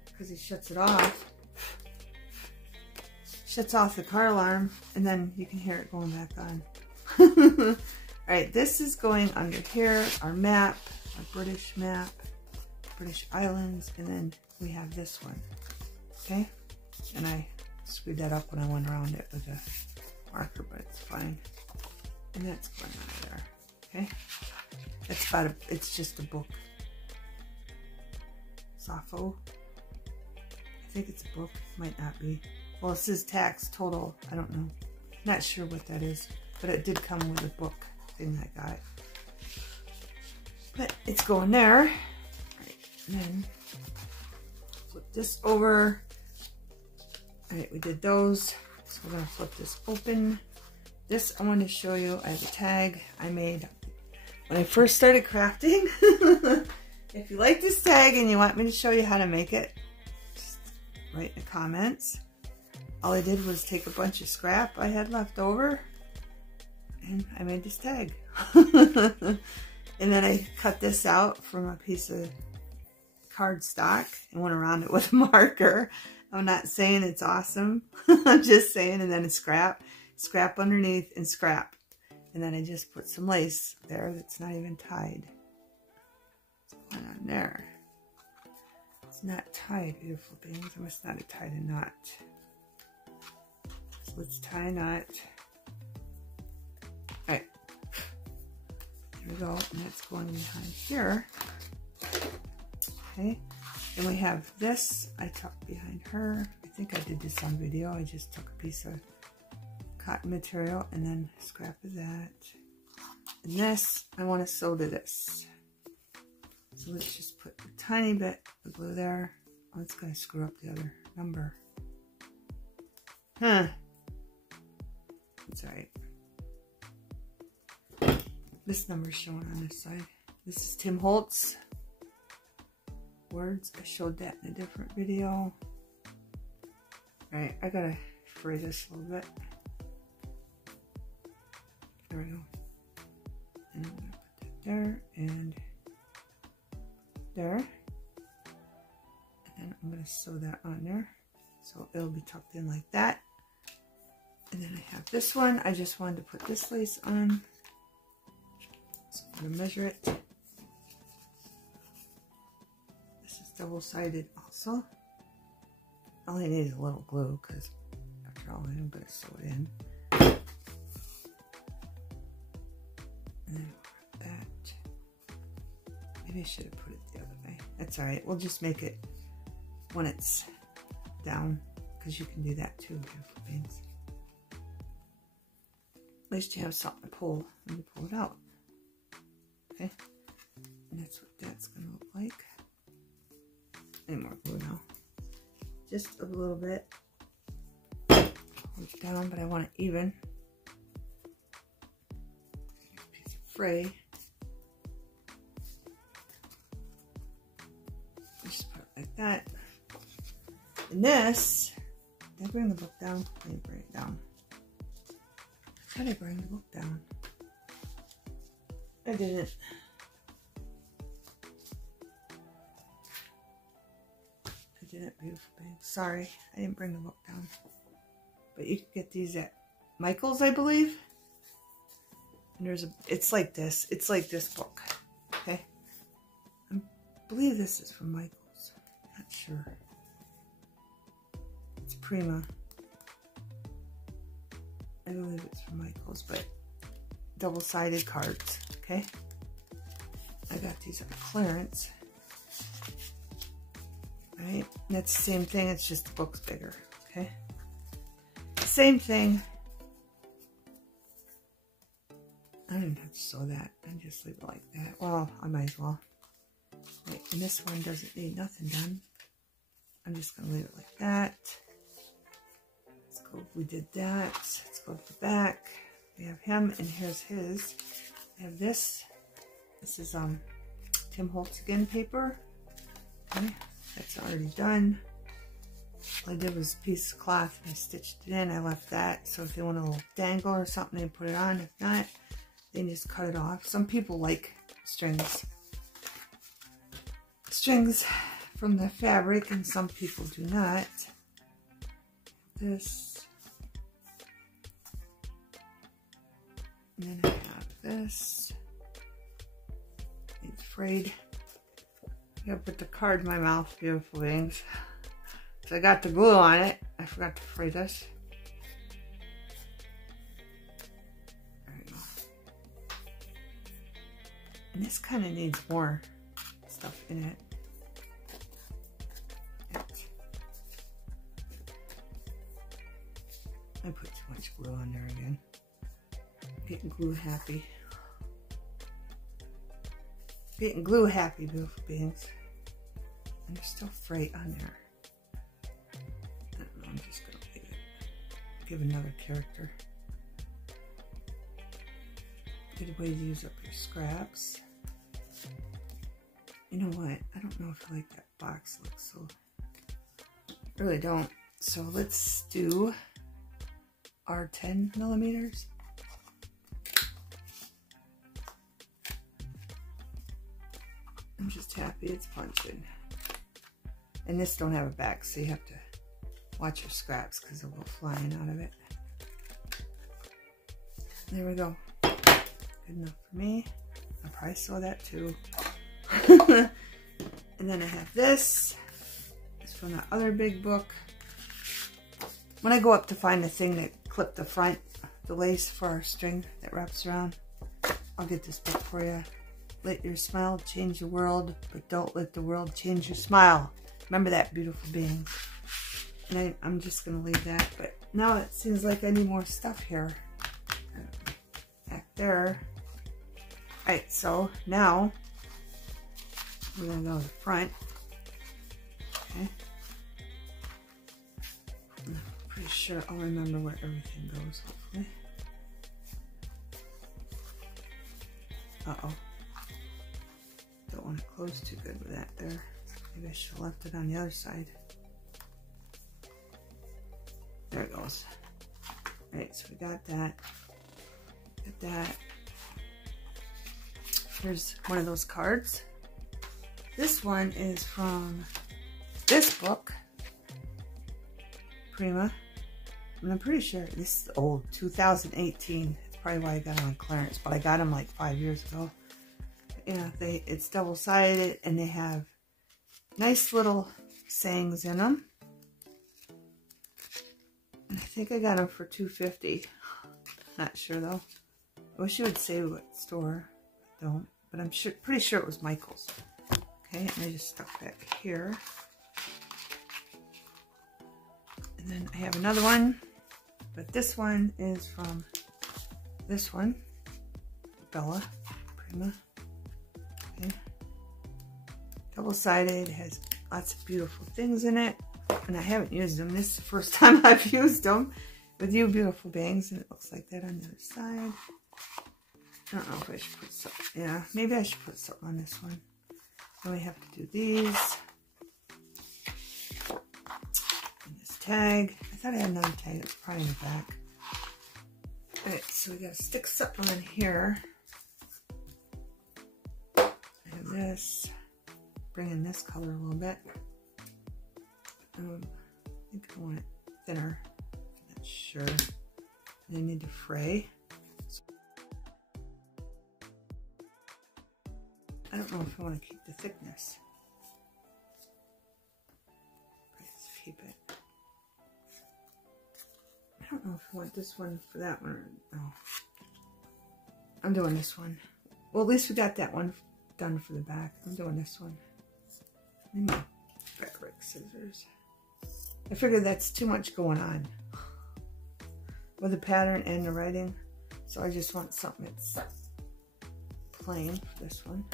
Because he shuts it off. Shuts off the car alarm, and then you can hear it going back on. Alright, this is going under here, our map, our British map, British Islands, and then we have this one. Okay? And I screwed that up when I went around it with a marker, but it's fine. And that's going under there. Okay? That's about it's just a book. Sappho. I think it's a book. Might not be. Well, it says tax total. I don't know. Not sure what that is. But it did come with a book thing I got. But it's going there. Right, and then flip this over. Alright, we did those. So we're going to flip this open. This I wanted to show you. I have a tag I made when I first started crafting. If you like this tag and you want me to show you how to make it, just write in the comments. All I did was take a bunch of scrap I had left over and I made this tag. And then I cut this out from a piece of cardstock and went around it with a marker. I'm not saying it's awesome. I'm just saying, and then it's scrap underneath and scrap. And then I just put some lace there that's not even tied. What's going on there? It's not tied, beautiful beings. I must not have tied a knot. So let's tie a knot. Alright. There we go. And that's going behind here. Okay. And we have this. I tucked behind her. I think I did this on video. I just took a piece of cotton material and then scrap of that. And this, I want to sew to this. So let's just put a tiny bit of glue there. Oh, it's going to screw up the other number. Huh. It's alright. This number's showing on this side. This is Tim Holtz. Words. I showed that in a different video. Alright, I gotta fray this a little bit. There we go. And I'm gonna put that there and there. And then I'm gonna sew that on there. So it'll be tucked in like that. And then I have this one. I just wanted to put this lace on. So I'm gonna measure it. This is double-sided also. I only need a little glue because after all I'm gonna sew it in. And then that. Maybe I should have put it the other way. That's alright. We'll just make it when it's down because you can do that too, beautiful beings. At least you have something to pull when you pull it out. Okay? And that's what that's going to look like. Any more glue now. Just a little bit. Hold it down, but I want it even. Piece of fray. Just put it like that. And this, did I bring the book down? I didn't bring it down. How did I bring the book down? I didn't. I didn't, beautiful babe. Sorry, I didn't bring the book down. But you can get these at Michael's, I believe. And there's a, it's like this. It's like this book. Okay? I believe this is from Michael's. Not sure. It's Prima. I believe it's from Michael's, but double-sided cards, okay? I got these on clearance. Right? And that's the same thing, it's just the book's bigger, okay? Same thing. I don't even have to sew that. I just leave it like that. Well, I might as well. Right, and this one doesn't need nothing done. I'm just going to leave it like that. Let's go, we did that. Let's go to the back. We have him, and here's his. I have this. This is Tim Holtz again paper. Okay, that's already done. All I did was a piece of cloth and I stitched it in. I left that, so if they want a little dangle or something, they put it on. If not, they just cut it off. Some people like strings. strings from the fabric, and some people do not. This. And then I have this. It's frayed. I gotta put the card in my mouth, beautiful beings. So I got the glue on it. I forgot to fray this. There we go. And this kind of needs more stuff in it. I put too much glue on there again. Getting glue happy. Getting glue happy, beautiful beings. And there's still freight on there. I don't know, I'm just gonna leave it. Give another character. Good way to use up your scraps. You know what? I don't know if I like that box look, so I really don't. So let's do our 10 millimeters. I'm just happy it's punching. And this don't have a back, so you have to watch your scraps because they'll go flying out of it. There we go. Good enough for me. I probably saw that too. And then I have this. It's from the other big book. When I go up to find the thing that clipped the front, the lace for our string that wraps around, I'll get this book for you. Let your smile change the world, but don't let the world change your smile. Remember that, beautiful being. And I'm just going to leave that. But now it seems like I need more stuff here. Back there. Alright, so now we're going to go to the front. Okay. I'm pretty sure I'll remember where everything goes, hopefully. Uh-oh. Don't want to close too good with that there. Maybe I should have left it on the other side. There it goes. Alright, so we got that. Got that. Here's one of those cards. This one is from this book, Prima. And I'm pretty sure this is old, 2018. That's probably why I got it on clearance, but I got them like 5 years ago. Yeah, it's double-sided, and they have nice little sayings in them. And I think I got them for $2.50. Not sure though. I wish you would say what store. I don't, but I'm pretty sure it was Michael's. Okay, and I just stuck back here. And then I have another one, but this one is from this one, Bella Prima. Okay. Double-sided, has lots of beautiful things in it, and I haven't used them. This is the first time I've used them with you beautiful bangs, and it looks like that on the other side. I don't know if I should put something, yeah, maybe I should put something on this one. Then we have to do these. And this tag. I thought I had another tag, it's probably in the back. Alright, so we gotta stick something on here. This, bring in this color a little bit. I think I want it thinner. I'm not sure. And I need to fray. I don't know if I want to keep the thickness. Let's keep it. I don't know if I want this one for that one or no. I'm doing this one. Well, at least we got that one done for the back. I'm doing this one. Maybe fabric scissors. I figured that's too much going on with the pattern and the writing, so I just want something that's plain for this one.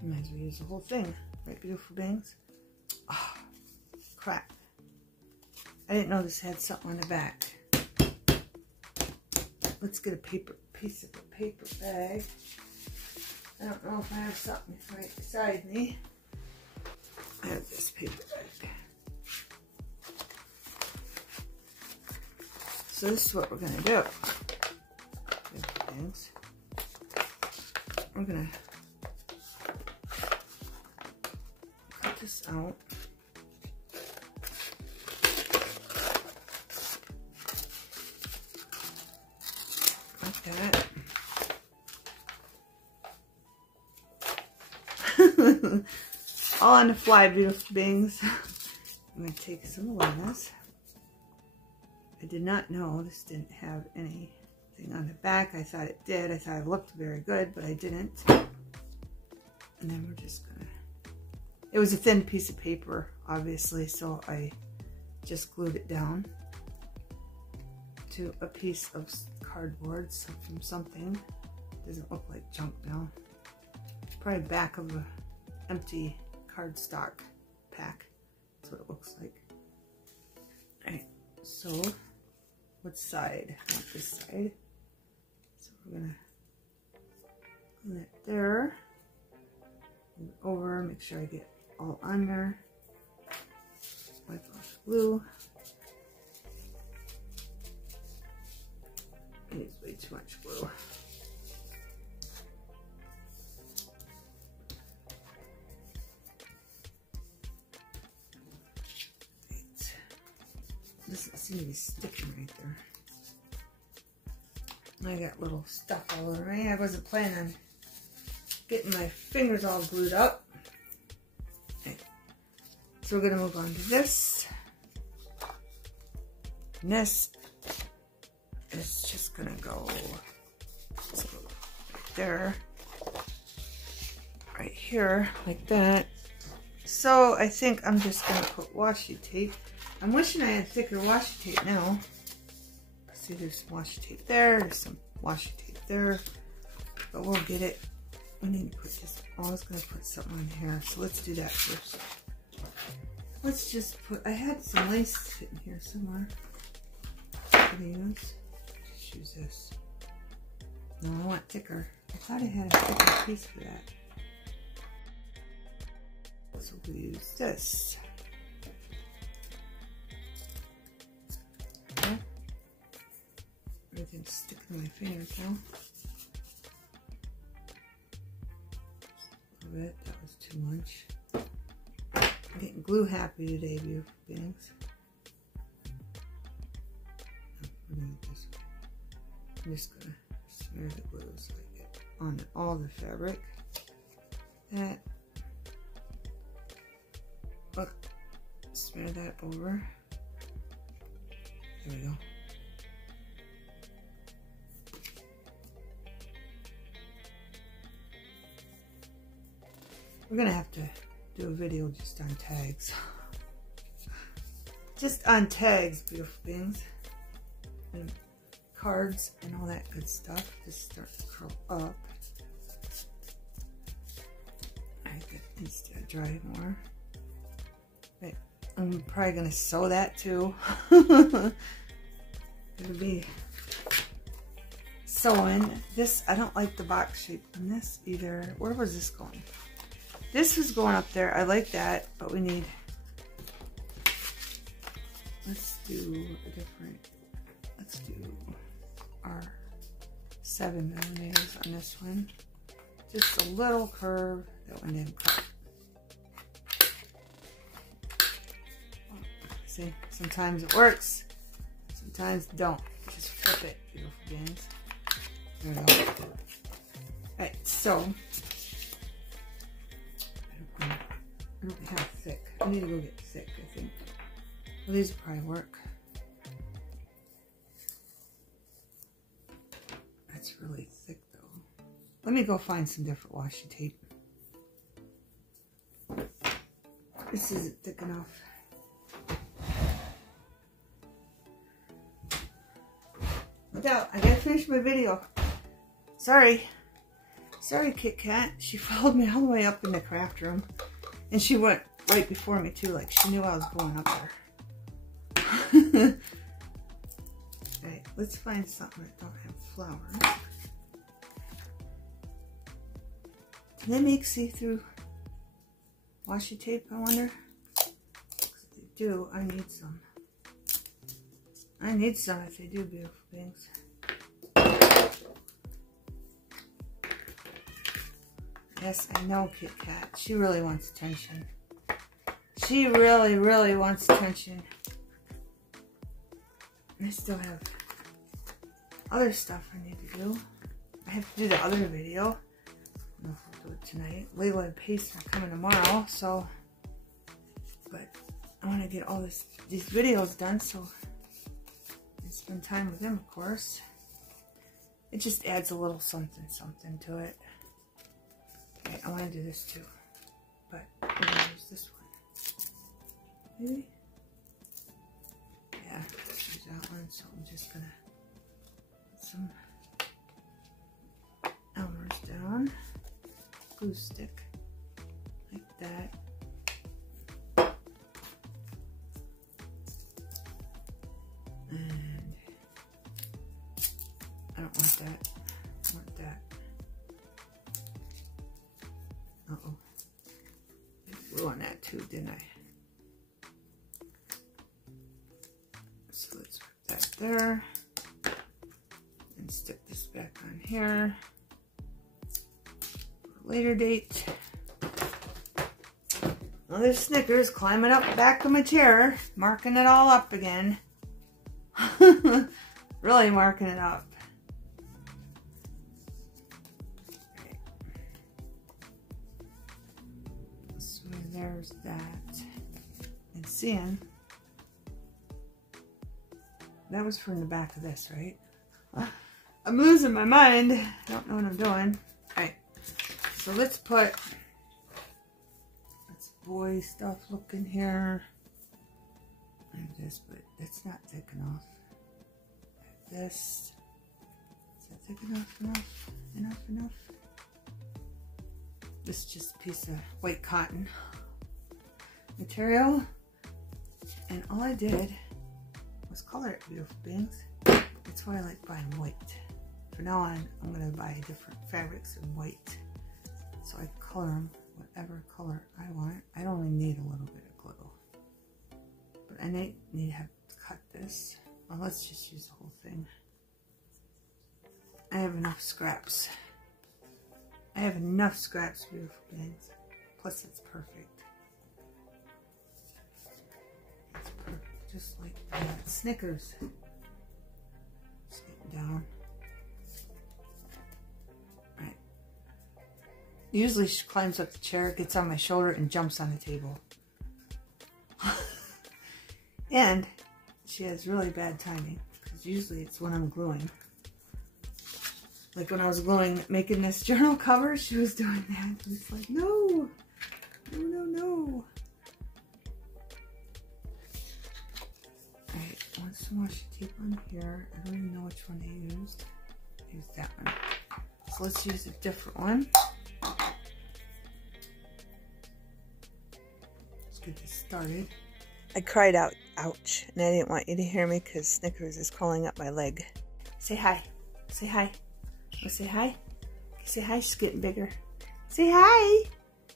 Might as well use the whole thing, right, beautiful bangs? Oh, crap! I didn't know this had something on the back. Let's get a piece of a paper bag. I don't know if I have something right beside me. I have this paper bag. So this is what we're gonna do. beings. We're gonna cut this out. Like that. All on the fly, beautiful beings. I'm going to take some of this. I did not know this didn't have anything on the back. I thought it did. I thought it looked very good, but I didn't. And then we're just going to... It was a thin piece of paper, obviously, so I just glued it down to a piece of cardboard from something. Doesn't look like junk now. Probably back of an empty cardstock pack. That's what it looks like. Alright, so what side? Not this side. So we're gonna glue that there. Move it over, make sure I get all on there. Wipe off the glue. It needs way too much glue. Doesn't seem to be sticking right there. I got little stuff all over me. I wasn't planning on getting my fingers all glued up. Okay. So we're gonna move on to this. And this is just gonna go, let's go right there, right here, like that. So I think I'm just gonna put washi tape. I'm wishing I had thicker washi tape now. See, there's some washi tape there, there's some washi tape there, but we'll get it. We need to put this, I was going to put something on here, so let's do that first. Let's just put, I had some lace sitting here somewhere. What do I use? Just use this. No, I want thicker. I thought I had a thicker piece for that. So we'll use this. Everything's sticking to my fingers now. Just a little bit, that was too much. I'm getting glue happy today, beautiful beings. I'm just gonna smear the glue so I get on all the fabric. That. Look, smear that over. There we go. We're gonna have to do a video just on tags. Just on tags, beautiful beings. And cards and all that good stuff. Just start to curl up. Alright, that needs to dry more. Right. I'm probably gonna sew that too. It'll be sewing. This, I don't like the box shape in this either. Where was this going? This was going up there. I like that, but we need, let's do a different, let's do our 7mm on this one. Just a little curve. That one didn't cut. See, sometimes it works, sometimes don't. Just flip it, beautiful beings. There we go. Alright, so I don't have thick. I need to go get thick, I think. Well, these will probably work. That's really thick, though. Let me go find some different washi tape. This isn't thick enough. Look out, I gotta finish my video. Sorry. Sorry, Kit Kat. She followed me all the way up in the craft room. And she went right before me too, like she knew I was going up there. Alright, let's find something that don't have flowers. Can they make see-through washi tape, I wonder? If they do, I need some. I need some if they do, beautiful things. Yes, I know, Kit Kat. She really wants attention. She really, really wants attention. I still have other stuff I need to do. I have to do the other video. I don't know if I'll do it tonight. Layla and Pace are coming tomorrow, so... But I want to get all these videos done, so... And spend time with them, of course. It just adds a little something to it. Okay, I want to do this too. But we're going to use this one. Maybe? Yeah, let's use that one. So I'm just going to put some Elmer's down. Glue stick. Like that. And I don't want that. I want that. Uh-oh. I glue on that too, didn't I? So let's put that there. And stick this back on here. For a later date. Well, there's Snickers climbing up the back of my chair. Marking it all up again. Really marking it up. So there's that. And seeing. That was from the back of this, right? I'm losing my mind. I don't know what I'm doing. Alright. So let's put boy stuff looking here. Like this, but it's not thick enough. Like this. Is that thick enough? Enough? This is just a piece of white cotton material. And all I did was color it, beautiful beings. That's why I like buying white. From now on, I'm going to buy different fabrics in white. So I color them whatever color I want. I only need a little bit of glue. But I need to have to cut this. Well, let's just use the whole thing. I have enough scraps. I have enough scraps, beautiful beings. Plus, it's perfect. It's perfect, just like that. Snickers. Just getting down. Right. Usually she climbs up the chair, gets on my shoulder, and jumps on the table. And she has really bad timing, because usually it's when I'm gluing. Like when I was gluing, making this journal cover, she was doing that. She was like, no, no. Alright, I want some washi tape on here. I don't even know which one I used. I used that one. So let's use a different one. Let's get this started. I cried out, ouch, and I didn't want you to hear me because Snickers is crawling up my leg. Say hi. Say hi. Oh, say hi. Say hi, she's getting bigger. Say hi.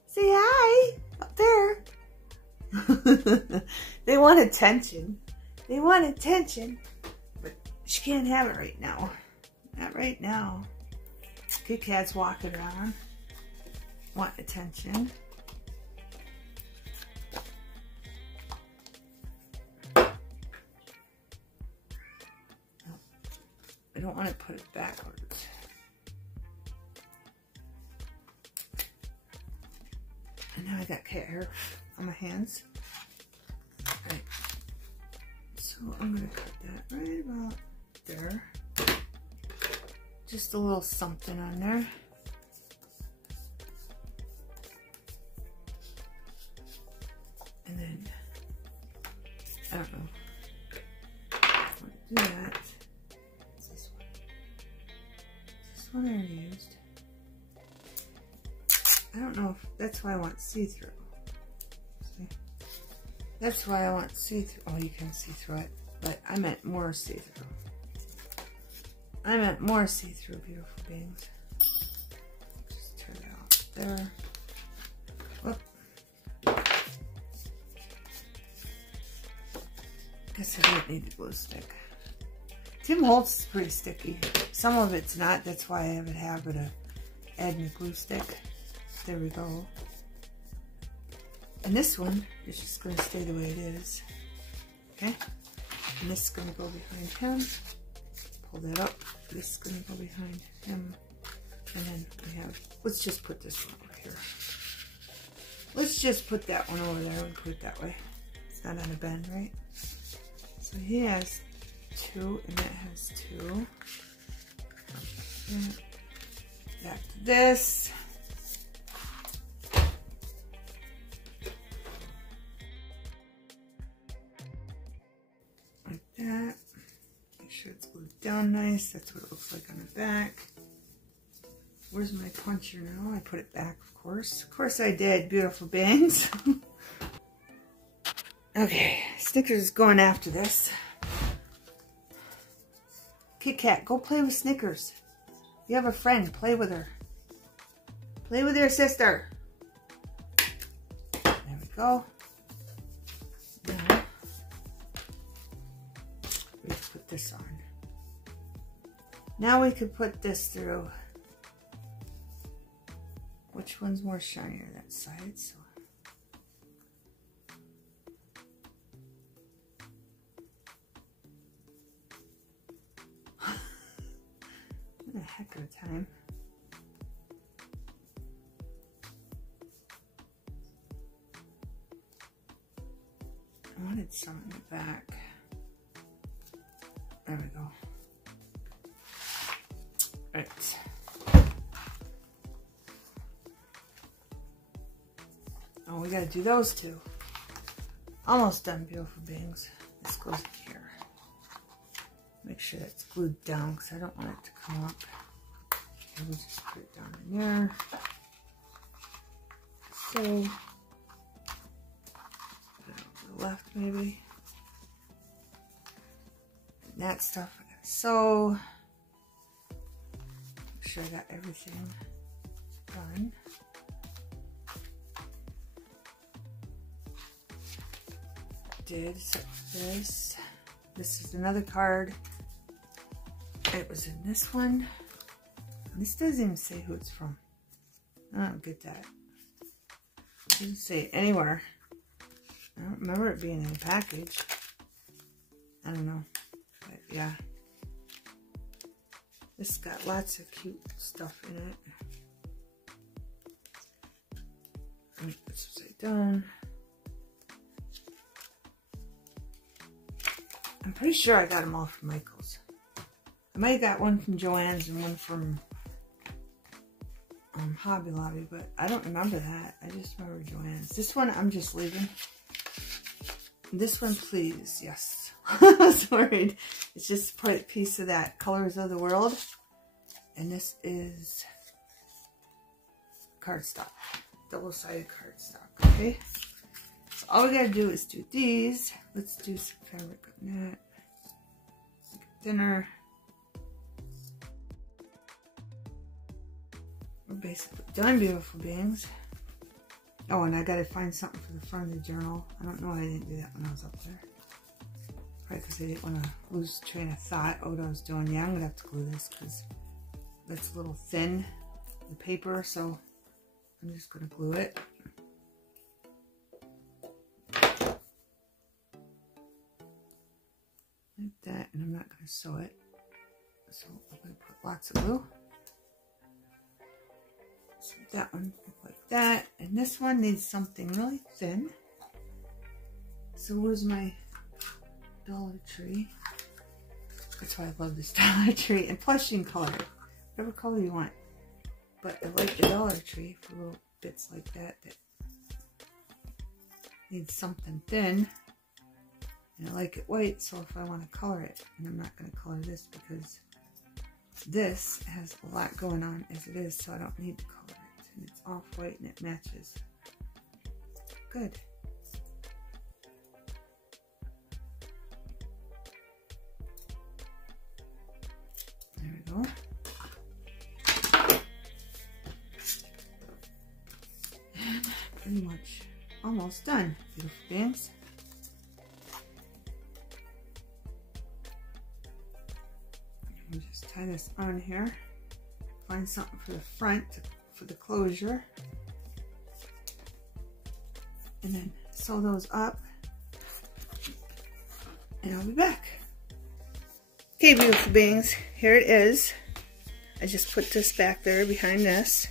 Say hi. Up there. They want attention. They want attention. But she can't have it right now. Not right now. Kit Kat's walking around. Want attention. I don't want to put it backwards. And now I got cat hair on my hands. Alright. So I'm going to cut that right about there. Just a little something on there. And then, I don't know. I want to do that. One I already used. I don't know if that's why I want see-through. See? That's why I want see-through. Oh, you can see through it. But I meant more see-through. I meant more see-through, beautiful beings. Just turn it out there. Whoop. Guess I didn't need the glue stick. Tim Holtz is pretty sticky. Some of it's not. That's why I have a habit of adding a glue stick. There we go. And this one is just going to stay the way it is. Okay? And this is going to go behind him. Pull that up. This is going to go behind him. And then we have, let's just put this one over here. Let's just put that one over there and put it that way. It's not on a bend, right? So he has 2 and that has 2. And back to this. Like that. Make sure it's glued down nice. That's what it looks like on the back. Where's my puncher now? I put it back, of course. Of course I did, beautiful bangs. Okay, Snickers is going after this. Kit Kat, go play with Snickers. You have a friend, play with her. Play with your sister. There we go. Now, we put this on. Now we could put this through. Which one's more shinier? That side. So what a heck of a time. I wanted some in the back. There we go. Right. Oh, we gotta do those two. Almost done, beautiful beings. This goes in here. Make sure that's glued down because I don't want it to come up. Okay, we'll just put it down in there. So, put it over the left maybe. And that stuff I gotta sew. Make sure I got everything done. Did except for this. This is another card. It was in this one. This doesn't even say who it's from. I don't get that. It doesn't say it anywhere. I don't remember it being in a package. I don't know. But yeah. This got lots of cute stuff in it. Let me put this upside down. I'm pretty sure I got them all from Michael's. I might have got one from Joann's and one from Hobby Lobby, but I don't remember that. I just remember Joann's. This one I'm just leaving. This one, please. Yes. I was worried. It's just a piece of that Colors of the World. And this is cardstock. Double-sided cardstock. Okay? So all we gotta do is do these. Let's do some fabric on that. Dinner. We're basically done, beautiful beings. Oh, and I gotta find something for the front of the journal. I don't know why I didn't do that when I was up there. Probably because I didn't want to lose train of thought of what I was doing. Yeah, I'm gonna have to glue this because that's a little thin, the paper, so I'm just gonna glue it. Like that, and I'm not going to sew it, so I'm going to put lots of glue. So that one like that, and this one needs something really thin. So where's my Dollar Tree? That's why I love this Dollar Tree, and plus you can color it whatever color you want. But I like the Dollar Tree for little bits like that that needs something thin. And I like it white, so if I want to color it, and I'm not going to color this because this has a lot going on as it is, so I don't need to color it. And it's off white and it matches. Good. There we go. And pretty much almost done, beautiful beings. Just tie this on here. Find something for the front for the closure. and then sew those up, and I'll be back. Okay, beautiful beings, here it is. I just put this back there behind this,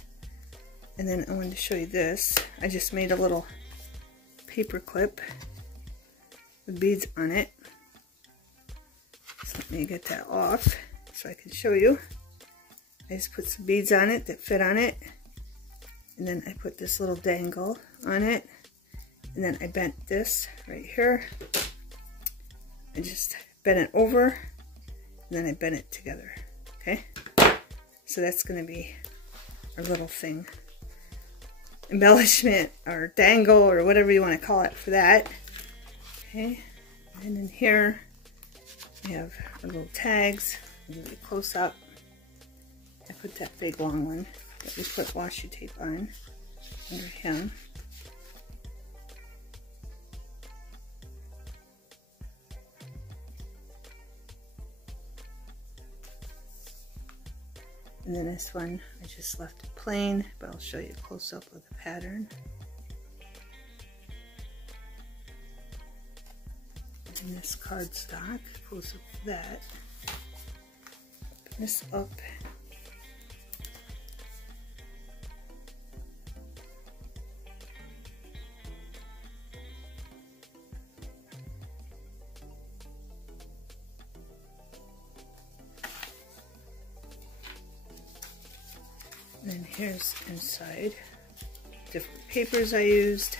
and then I wanted to show you this. I just made a little paper clip with beads on it. So let me get that off so I can show you. I just put some beads on it that fit on it, and then I put this little dangle on it, and then I bent this right here. I just bent it over, and then I bent it together. Okay, so that's going to be our little thing, embellishment or dangle or whatever you want to call it for that. Okay, and in here we have our little tags. I'll give you a close up. I put that big long one that we put washi tape on under him. And then this one, I just left it plain, but I'll show you a close up of the pattern. And this cardstock, close up of that. Open this up. And then here's inside, different papers I used.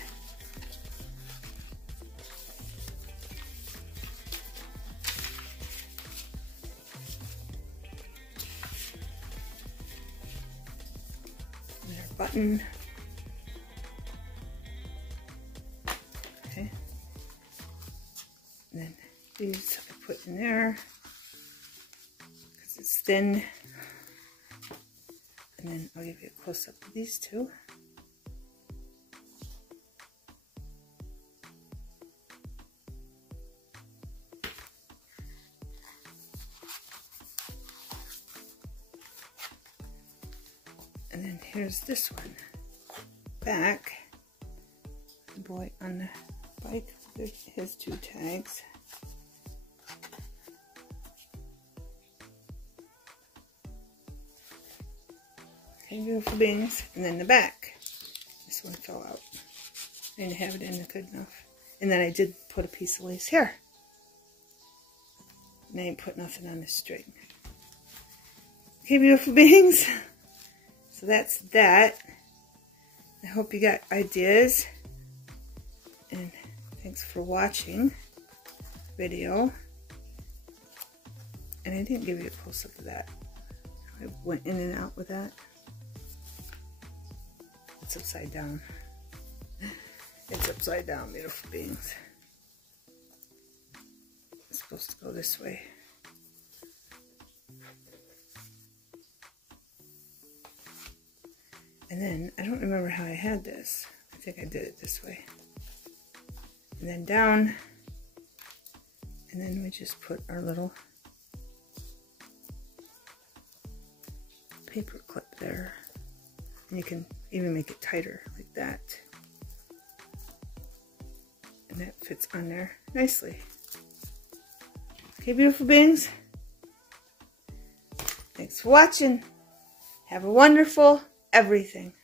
And our button. Okay. And then these I put in there because it's thin. And then I'll give you a close-up of these two. And then here's this one. Back, the boy on the bike with his two tags. Beautiful beings, and then the back. This one fell out. I didn't have it in good enough. And then I did put a piece of lace here. And I didn't put nothing on this string. Okay, beautiful beings. So that's that. I hope you got ideas. And thanks for watching the video. And I didn't give you a close-up of that. I went in and out with that. It's upside down. It's upside down, beautiful beings. It's supposed to go this way. And then, I don't remember how I had this. I think I did it this way. And then down. And then we just put our little paper clip there. And you can even make it tighter like that. And that fits on there nicely. Okay, beautiful beings. Thanks for watching. Have a wonderful everything.